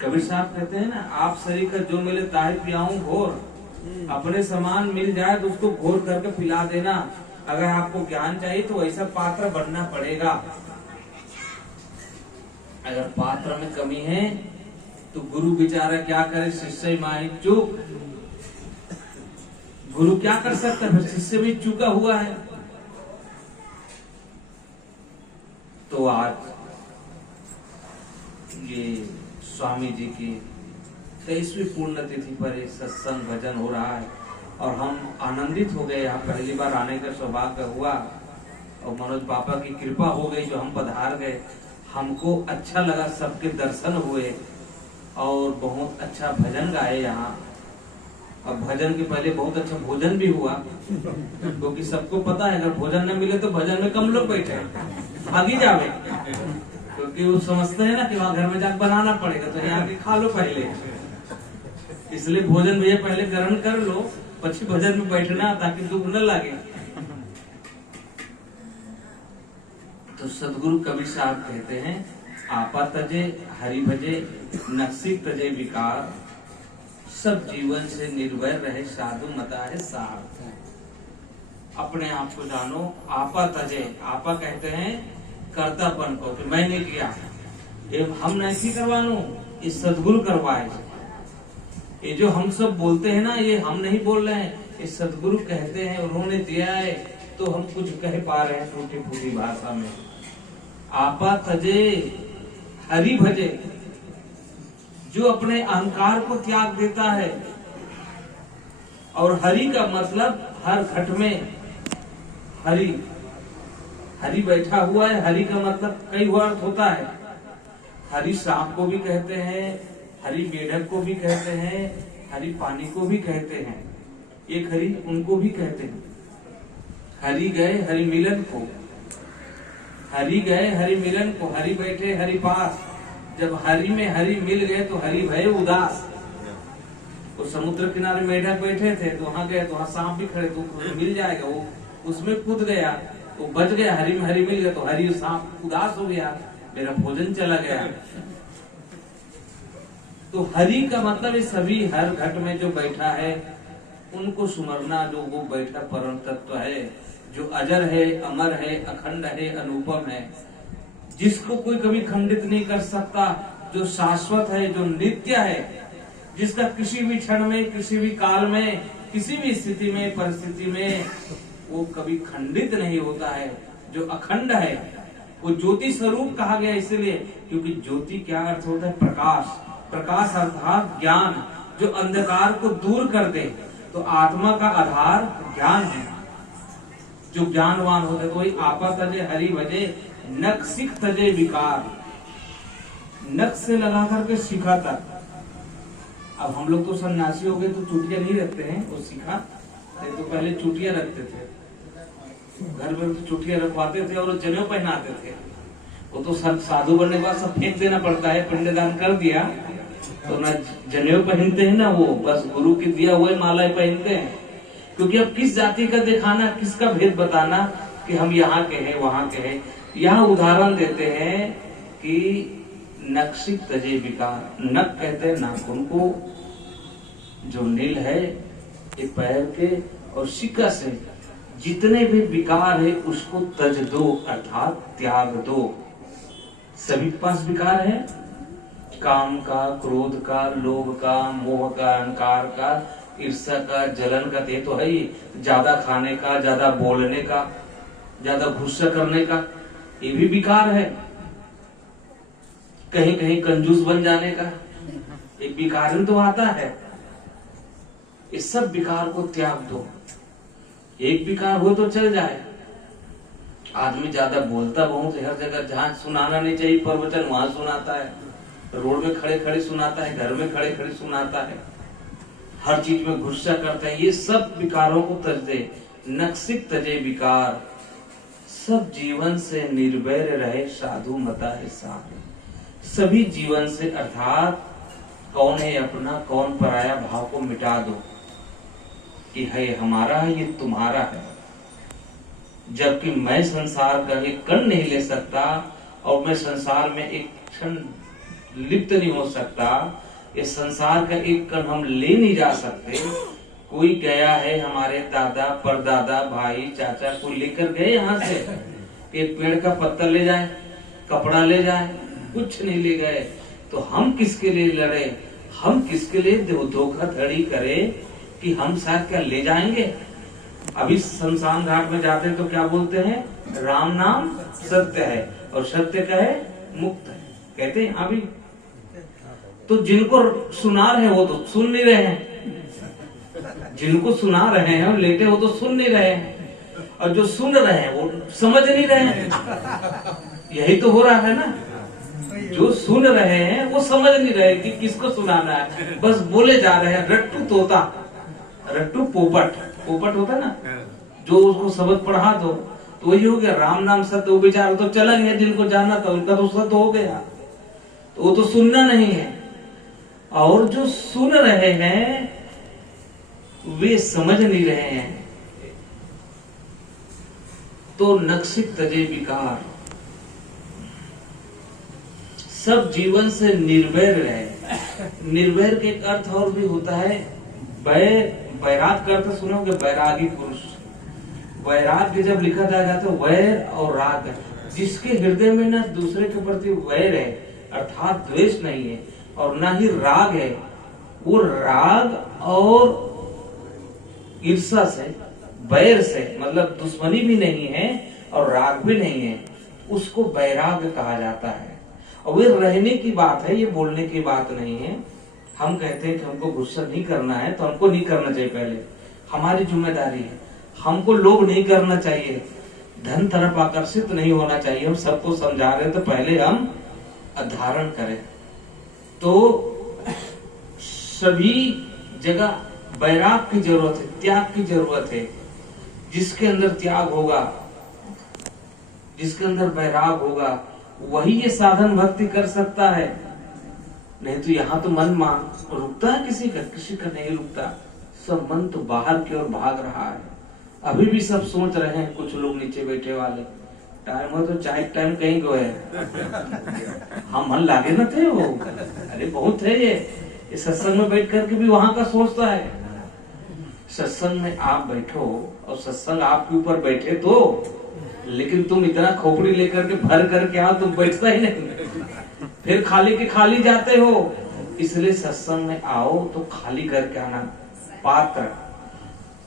कबीर साहब कहते हैं ना, आप शरीर का जो मिले ताहि पियाऊं घोर। अपने समान मिल जाए तो उसको घोर करके पिला देना। अगर आपको ज्ञान चाहिए तो ऐसा पात्र बनना पड़ेगा। अगर पात्र में कमी है तो गुरु बेचारा क्या करे, शिष्य माही चूक। गुरु क्या कर सकता है, शिष्य भी चूका हुआ है। तो आज ये स्वामी जी की 23वीं पुण्यतिथि पर सत्संग भजन हो रहा है और हम आनंदित हो गए। यहाँ पहली बार आने का सौभाग्य हुआ और मनोज पापा की कृपा हो गई जो हम पधार गए। हमको अच्छा लगा, सबके दर्शन हुए और बहुत अच्छा भजन गाए यहाँ। और भजन के पहले बहुत अच्छा भोजन भी हुआ, क्योंकि सबको पता है अगर भोजन न मिले तो भजन में कम लोग बैठे भागी जावे, क्योंकि वो समझते हैं ना कि वहाँ घर में जाकर बनाना पड़ेगा, तो यहाँ के खा लो पहले। इसलिए भोजन भैया पहले ग्रहण कर लो, पछी भजन में बैठना ताकि दुख न लगे। तो सदगुरु कबीर साहब कहते हैं, आपा तजे हरि भजे नक्सी तजे विकार, सब जीवन से निर्भय रहे साधु मता है सार। अपने आप को जानो। आपा तजे, आपा कहते हैं कर्तापन को, कि मैंने किया, ये हम नहीं करवानो, ये सदगुरु करवाए। ये जो हम सब बोलते हैं ना, ये हम नहीं बोल रहे हैं, ये सदगुरु कहते हैं, उन्होंने दिया है तो हम कुछ कह पा रहे हैं टूटी फूटी भाषा में। आपा तजे हरि भजे, जो अपने अहंकार को त्याग देता है। और हरि का मतलब हर घट में हरि हरि बैठा हुआ है। हरि का मतलब कई अर्थ होता है। हरि सांप को भी कहते हैं, हरि मेढक को भी कहते हैं, हरि पानी को भी कहते हैं, एक हरि उनको भी कहते हैं। हरि गए हरि मिलन को, हरि गए हरि मिलन को, हरि बैठे हरि पास। जब हरि में हरि मिल गए तो हरि भय उदास। वो समुद्र किनारे मेढक बैठे थे तो वहां गए तो वहां सांप भी खड़े, तो मिल जाएगा, वो उसमें कूद गया, वो बच गया। हरि में हरि मिल गया तो हरि सांप उदास हो गया, मेरा भोजन चला गया। तो हरि का मतलब ये सभी हर घट में जो बैठा है उनको सुमरना, जो वो बैठा परम तत्व है, जो अजर है, अमर है, अखंड है, अनुपम है, जिसको कोई कभी खंडित नहीं कर सकता, जो शाश्वत है, जो नित्य है, जिसका किसी भी क्षण में, किसी भी काल में, किसी भी स्थिति में, परिस्थिति में वो कभी खंडित नहीं होता है, जो अखंड है। वो ज्योति स्वरूप कहा गया इसलिए क्योंकि ज्योति क्या अर्थ होता है? प्रकाश। प्रकाश अर्थात ज्ञान, जो अंधकार को दूर कर दे। तो आत्मा का आधार ज्ञान है। जो ज्ञानवान होते तो वही आपा तजे हरि भजे, नख सिख तजे विकार। नख से लगा करके शिखा तक। अब हम लोग तो सन्यासी हो गए तो चुटिया नहीं रखते हैं, वो शिखा तो पहले चुटिया रखते थे, घर में तो चुटिया रखवाते थे और जनेऊ पहनाते थे। वो तो साधु बनने के बाद सब फेंक देना पड़ता है, पिंडदान कर दिया तो ना जनेऊ पहनते हैं ना, वो बस गुरु की दिया हुआ माला पहनते हैं। क्योंकि अब किस जाति का दिखाना, किसका भेद बताना कि हम यहाँ के हैं वहां के हैं। यहाँ उदाहरण देते हैं कि नक्शिक तजे विकार। नक कहते हैं नाखून को, जो नील है ये पैर के, और शिका से जितने भी विकार है उसको तज दो, अर्थात त्याग दो। सभी के पास विकार है, काम का, क्रोध का, लोभ का, मोह का, अहंकार का, ईर्ष्या का, जलन का, ये तो है ही। ज्यादा खाने का, ज्यादा बोलने का, ज्यादा गुस्सा करने का, ये भी विकार है। कहीं कहीं कंजूस बन जाने का एक विकार तो आता है। इस सब विकार को त्याग दो। एक विकार हो तो चल जाए। आदमी ज्यादा बोलता बहुत है, हर जगह जहां सुनाना नहीं चाहिए प्रवचन वहां सुनाता है, रोड में खड़े खड़े सुनाता है, घर में खड़े खड़े सुनाता है, हर चीज में गुस्सा करता है। ये सब विकारों को तज दे। नक्सिक तजे विकार, सब जीवन से निर्वैर रहे, साधु मता है सार। सभी जीवन से, अर्थात कौन है अपना कौन पराया भाव को मिटा दो कि है हमारा है, ये तुम्हारा है। जबकि मैं संसार का एक कण नहीं ले सकता और मैं संसार में एक क्षण लिप्त नहीं हो सकता। ये संसार का एक कण हम ले नहीं जा सकते। कोई गया है, हमारे दादा परदादा भाई चाचा को लेकर गए यहाँ से, एक पेड़ का पत्ता ले जाए, कपड़ा ले जाए, कुछ नहीं ले गए। तो हम किसके लिए लड़े, हम किसके लिए धोखाधड़ी करें कि हम शायद क्या ले जाएंगे। अभी शमशान घाट में जाते हैं तो क्या बोलते हैं? राम नाम सत्य है और सत्य का है मुक्त है, कहते हैं। अभी तो जिनको सुना रहे हैं वो तो सुन नहीं रहे हैं, जिनको सुना रहे हैं लेटे वो तो सुन नहीं रहे हैं, और जो सुन रहे हैं वो समझ नहीं रहे हैं। यही तो हो रहा है ना, जो सुन रहे हैं वो समझ नहीं रहे कि किसको सुनाना है, बस बोले जा रहे हैं। रट्टू तोता, रट्टू पोपट, पोपट होता ना, जो उसको सबक पढ़ा दो तो वही हो गया। राम नाम सत्य, वो बेचारा तो चला गया, जिनको जाना था उनका तो सत्य हो गया, तो वो तो सुनना नहीं है। और जो सुन रहे हैं वे समझ नहीं रहे हैं। तो नक्सिक तजे विकार, सब जीवन से निर्वैर रहे। निर्वैर के एक अर्थ और भी होता है वैराग का अर्थ सुनोगे, वैरागी पुरुष। वैराग्य जब लिखा जाएगा तो वैर और राग, जिसके हृदय में ना दूसरे के प्रति वैर है अर्थात द्वेष नहीं है और ना ही राग है, वो राग और ईर्ष्या से, वैर से, मतलब दुश्मनी भी नहीं है और राग भी नहीं है, उसको वैराग्य कहा जाता है। और वे रहने की बात है, ये बोलने की बात नहीं है। हम कहते हैं कि हमको गुस्सा नहीं करना है तो हमको नहीं करना चाहिए, पहले हमारी जिम्मेदारी है। हमको लोभ नहीं करना चाहिए, धन तरफ आकर्षित नहीं होना चाहिए। हम सबको समझा रहे हैं तो पहले हम धारण करें। तो सभी जगह वैराग की जरूरत है, त्याग की जरूरत है। जिसके अंदर त्याग होगा, जिसके अंदर वैराग होगा, वही ये साधन भक्ति कर सकता है। नहीं तो यहाँ तो मन रुकता है किसी का नहीं रुकता। सब मन तो बाहर की ओर भाग रहा है। अभी भी सब सोच रहे हैं, कुछ लोग नीचे बैठे वाले, टाइम हो तो चाय टाइम कहीं गए। हम मन लागे न थे वो, अरे बहुत थे ये सत्संग में बैठ करके भी वहां का सोचता है। सत्संग में आप बैठो और सत्संग आपके ऊपर बैठे तो, लेकिन तुम इतना खोपड़ी लेकर के भर करके आओ, तुम बैठता ही नहीं, फिर खाली के खाली जाते हो। इसलिए सत्संग में आओ तो खाली करके आना। पात्र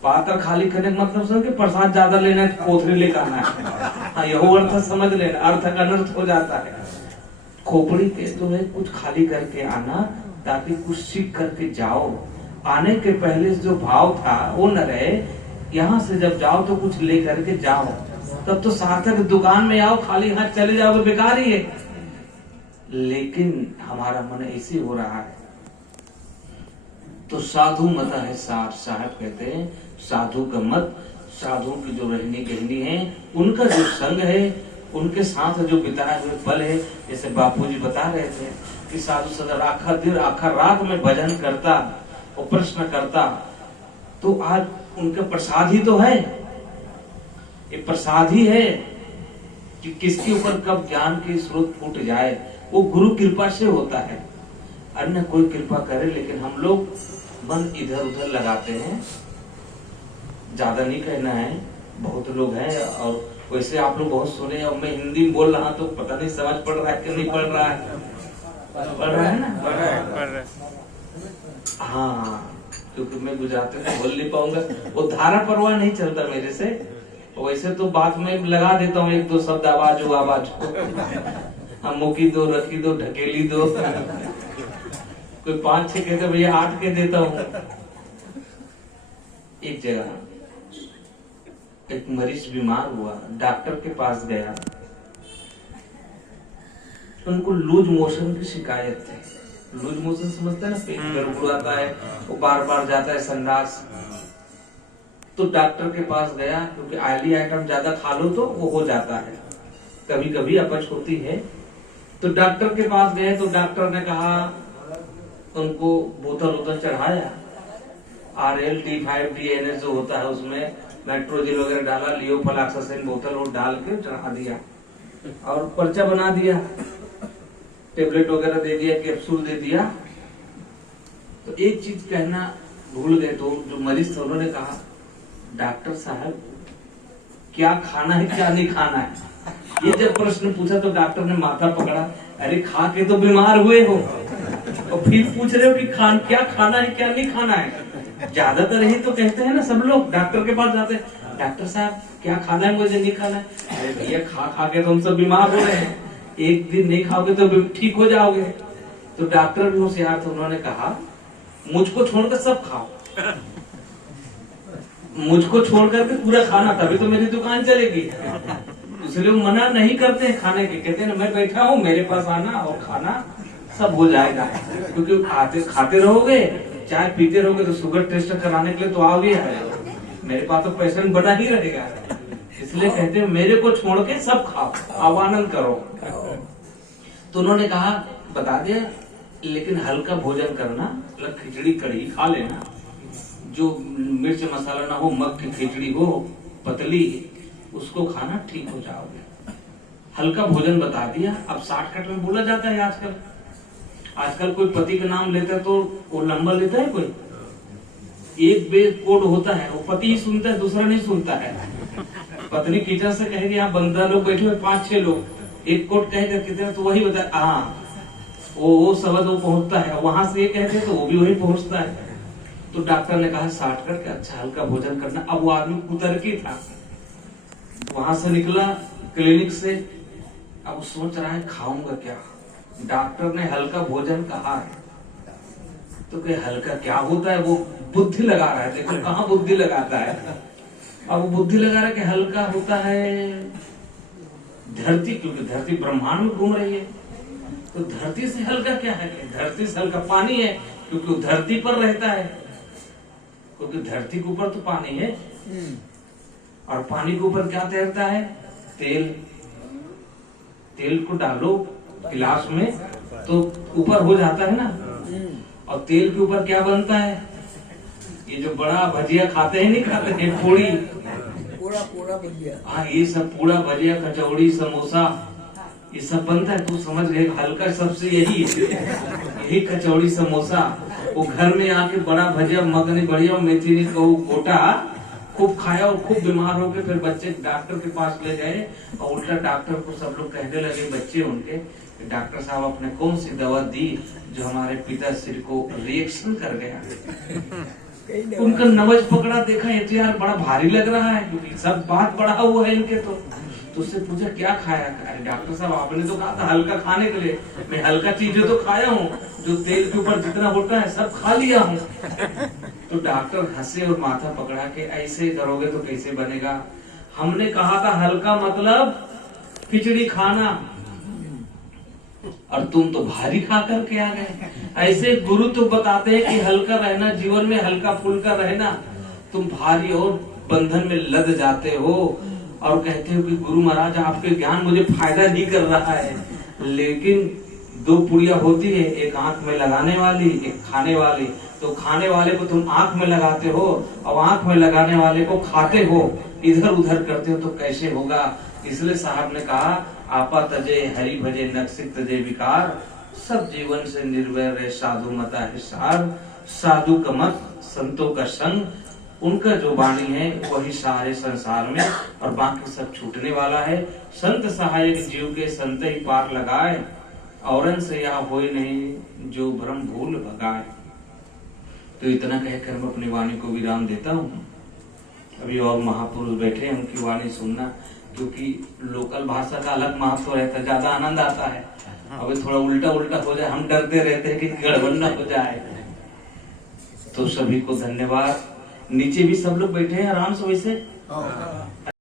पात्र खाली करने का मतलब समझ के प्रसाद ज्यादा लेना है तो कोथरी लेकर आना है। हाँ, यह अर्थ समझ लेना, अर्थ का अनर्थ हो जाता है। खोपड़ी के तुम्हें कुछ खाली करके आना, ताकि कुछ सीख करके जाओ। आने के पहले जो भाव था वो न रहे। यहाँ से जब जाओ तो कुछ ले करके जाओ, तब तो सार्थक। दुकान में आओ खाली हाथ चले जाओ, बेकार ही है। लेकिन हमारा मन ऐसे हो रहा है। तो साधु मत है सार, साहब कहते हैं साधु का मत, साधु की जो रहनी कहनी है, उनका जो संग है, उनके साथ जो बिताए हुए पल है। जैसे बापूजी बता रहे थे कि साधु सदर आखा दिन आखा रात में भजन करता और प्रश्न करता। तो आज उनका प्रसाद ही तो है, ये प्रसाद ही है कि किसके ऊपर कब ज्ञान की स्रोत फूट जाए, वो गुरु कृपा से होता है। अन्य कोई कृपा करे, लेकिन हम लोग मन इधर उधर लगाते हैं। ज्यादा नहीं कहना है, बहुत लोग हैं। और वैसे आप लोग बहुत सुने, और मैं हिंदी में बोल रहा तो पता नहीं समझ पड़ रहा है कि नहीं पड़ रहा है। पढ़ रहा है ना? पढ़ रहा है। हाँ, क्योंकि मैं गुजराती में बोल नहीं पाऊंगा, वो धारा परवाह नहीं चलता मेरे से। वैसे तो बात में लगा देता हूँ एक दो शब्द, आवाज हो आवाज हो, हम मुकी दो, रखी दो, ढकेली दो। कोई 5-6 कहते भैया 8 के देता हूँ। एक जगह एक मरीज बीमार हुआ, डॉक्टर के पास गया। उनको लूज मोशन की शिकायत थी। लूज मोशन समझते हैं ना, पेट गड़बड़ आता है, वो बार बार जाता है संडास। तो डॉक्टर के पास गया, क्योंकि ऑयली आइटम ज्यादा खा लो तो वो हो जाता है, कभी कभी अपच होती है। तो डॉक्टर के पास गए तो डॉक्टर ने कहा, उनको बोतल चढ़ाया, RL D5DNS जो होता है उसमें मेट्रोजिल वगैरह डाला, लियोफॉलॉक्सासिन बोतल वो डाल के चढ़ा दिया और पर्चा बना दिया, टेबलेट वगैरह दे दिया, कैप्सूल दे दिया। तो एक चीज कहना भूल गए, तो जो मरीज थे उन्होंने कहा, डॉक्टर साहब क्या खाना है क्या नहीं खाना है? ये जब प्रश्न पूछा तो डॉक्टर ने माथा पकड़ा, अरे खा के तो बीमार हुए हो और फिर पूछ रहे हो कि क्या खाना है क्या नहीं खाना है? ज्यादातर यही तो कहते हैं ना सब लोग, डॉक्टर के पास जाते हैं, डॉक्टर साहब क्या खाना है मुझे नहीं खाना है? अरे भैया खा के तो हम सब बीमार हो रहे हैं, एक दिन नहीं खाओगे तो ठीक हो जाओगे। तो डॉक्टर भी होशियार थे, उन्होंने कहा मुझको छोड़कर सब खाओ, मुझको छोड़ करके पूरा खाना, तभी तो मेरी दुकान चलेगी। इसलिए वो मना नहीं करते हैं खाने के, कहते हैं मैं बैठा हूँ, मेरे पास आना और खाना सब हो जाएगा। क्योंकि खाते रहोगे, चाय पीते रहोगे तो शुगर टेस्ट कराने के लिए तो आओगे, मेरे पास तो पेशेंट बना ही रहेगा। इसलिए कहते हैं मेरे को छोड़ के सब खाओ, आवानंद करो। तो उन्होंने कहा बता दिया, लेकिन हल्का भोजन करना, मतलब खिचड़ी कढ़ी खा लेना, जो मिर्च मसाला ना हो, मग की खिचड़ी हो पतली, उसको खाना, ठीक हो जाओगे। हल्का भोजन बता दिया। अब शॉर्टकट में बोला जाता है आजकल कोई पति का नाम लेता है तो वो नंबर लेता है कोई, एक बेस कोड होता है, वो पति ही सुनता है, दूसरा नहीं सुनता है। पत्नी किचन से कहेगी यहाँ 15 लोग बैठे हुए, 5-6 लोग, एक कोड कहेगा कितने, तो वही बताए, हाँ वो शब्द वो पहुंचता है, वहां से ये कहते हैं तो वो भी वही पहुंचता है। तो डॉक्टर ने कहा शॉर्टकट के अच्छा हल्का भोजन करना। अब वो आदमी कुतर्की था, वहां से निकला क्लिनिक से, अब सोच रहा है खाऊंगा क्या, डॉक्टर ने हल्का भोजन कहा है, तो कि हल्का क्या होता है, वो बुद्धि लगा रहा है। देखो कहाँ बुद्धि लगाता है, अब वो बुद्धि लगा रहा है कि हल्का होता है धरती, क्योंकि धरती ब्रह्मांड में घूम रही है, तो धरती से हल्का क्या है, धरती से हल्का पानी है, क्योंकि वो धरती पर रहता है, क्योंकि धरती के ऊपर तो पानी है, और पानी के ऊपर क्या तैरता है, तेल। तेल को डालो गिलास में तो ऊपर हो जाता है ना, और तेल के ऊपर क्या बनता है, ये जो बड़ा भजिया खाते हैं, नहीं खाते हैं, पूड़ी, पूरा भजिया, हाँ ये सब पूड़ा भजिया कचौड़ी समोसा ये सब बनता है। तू समझ गए हल्का सबसे यही है, यही कचौड़ी समोसा। वो घर में आके बड़ा भजिया मगनी बढ़िया मेथी नहीं कहू गोटा खूब खाया और खूब बीमार हो गए। फिर बच्चे डॉक्टर के पास ले गए और उल्टा डॉक्टर को सब लोग कहने लगे, बच्चे उनके, डॉक्टर साहब आपने कौन सी दवा दी जो हमारे पिताश्री को रिएक्शन कर गया। उनका नवज पकड़ा, देखा ये तो यार बड़ा भारी लग रहा है, क्योंकि सब बात बढ़ा हुआ है इनके। तो उससे पूछा क्या खाया, अरे डॉक्टर साहब आपने तो कहा था हल्का खाने के लिए, मैं हल्का चीजें तो खाया हूँ, जो तेल के ऊपर जितना होता है सब खा लिया हूँ। तो डॉक्टर हंसे और माथा पकड़ा के ऐसे करोगे तो कैसे बनेगा, हमने कहा था हल्का मतलब खिचड़ी खाना, और तुम तो भारी खा करके आ गए। ऐसे गुरु तो बताते हैं कि हल्का रहना, जीवन में हल्का फुल्का रहना, तुम भारी और बंधन में लद जाते हो और कहते हो कि गुरु महाराज आपके ज्ञान मुझे फायदा नहीं कर रहा है। लेकिन दो पुड़िया होती है, एक आंख में लगाने वाली, एक खाने वाली। तो खाने वाले को तुम आंख में लगाते हो और आंख में लगाने वाले को खाते हो, इधर उधर करते हो, तो कैसे होगा। इसलिए साहब ने कहा आपा तजे हरि भजे नक्सिक तजे विकार, सब जीवन से निर्वैर रहे साधु मता है सार, साधु का मत संतों का संग, उनका जो वाणी है वही सारे संसार में, और बाकी सब छूटने वाला है। संत सहायक जीव के संत ही पार लगाए, औरन से या होए नहीं जो भ्रम भूल भगाए। तो इतना कहकर मैं अपनी वाणी को विराम देता हूँ। अभी और महापुरुष बैठे हैं, उनकी वाणी सुनना, क्योंकि लोकल भाषा का अलग महत्व रहता है, ज्यादा आनंद आता है। अभी थोड़ा उल्टा उल्टा हो जाए, हम डरते रहते हैं कि गड़बड़ न हो जाए। तो सभी को धन्यवाद। नीचे भी सब लोग बैठे हैं आराम से वैसे।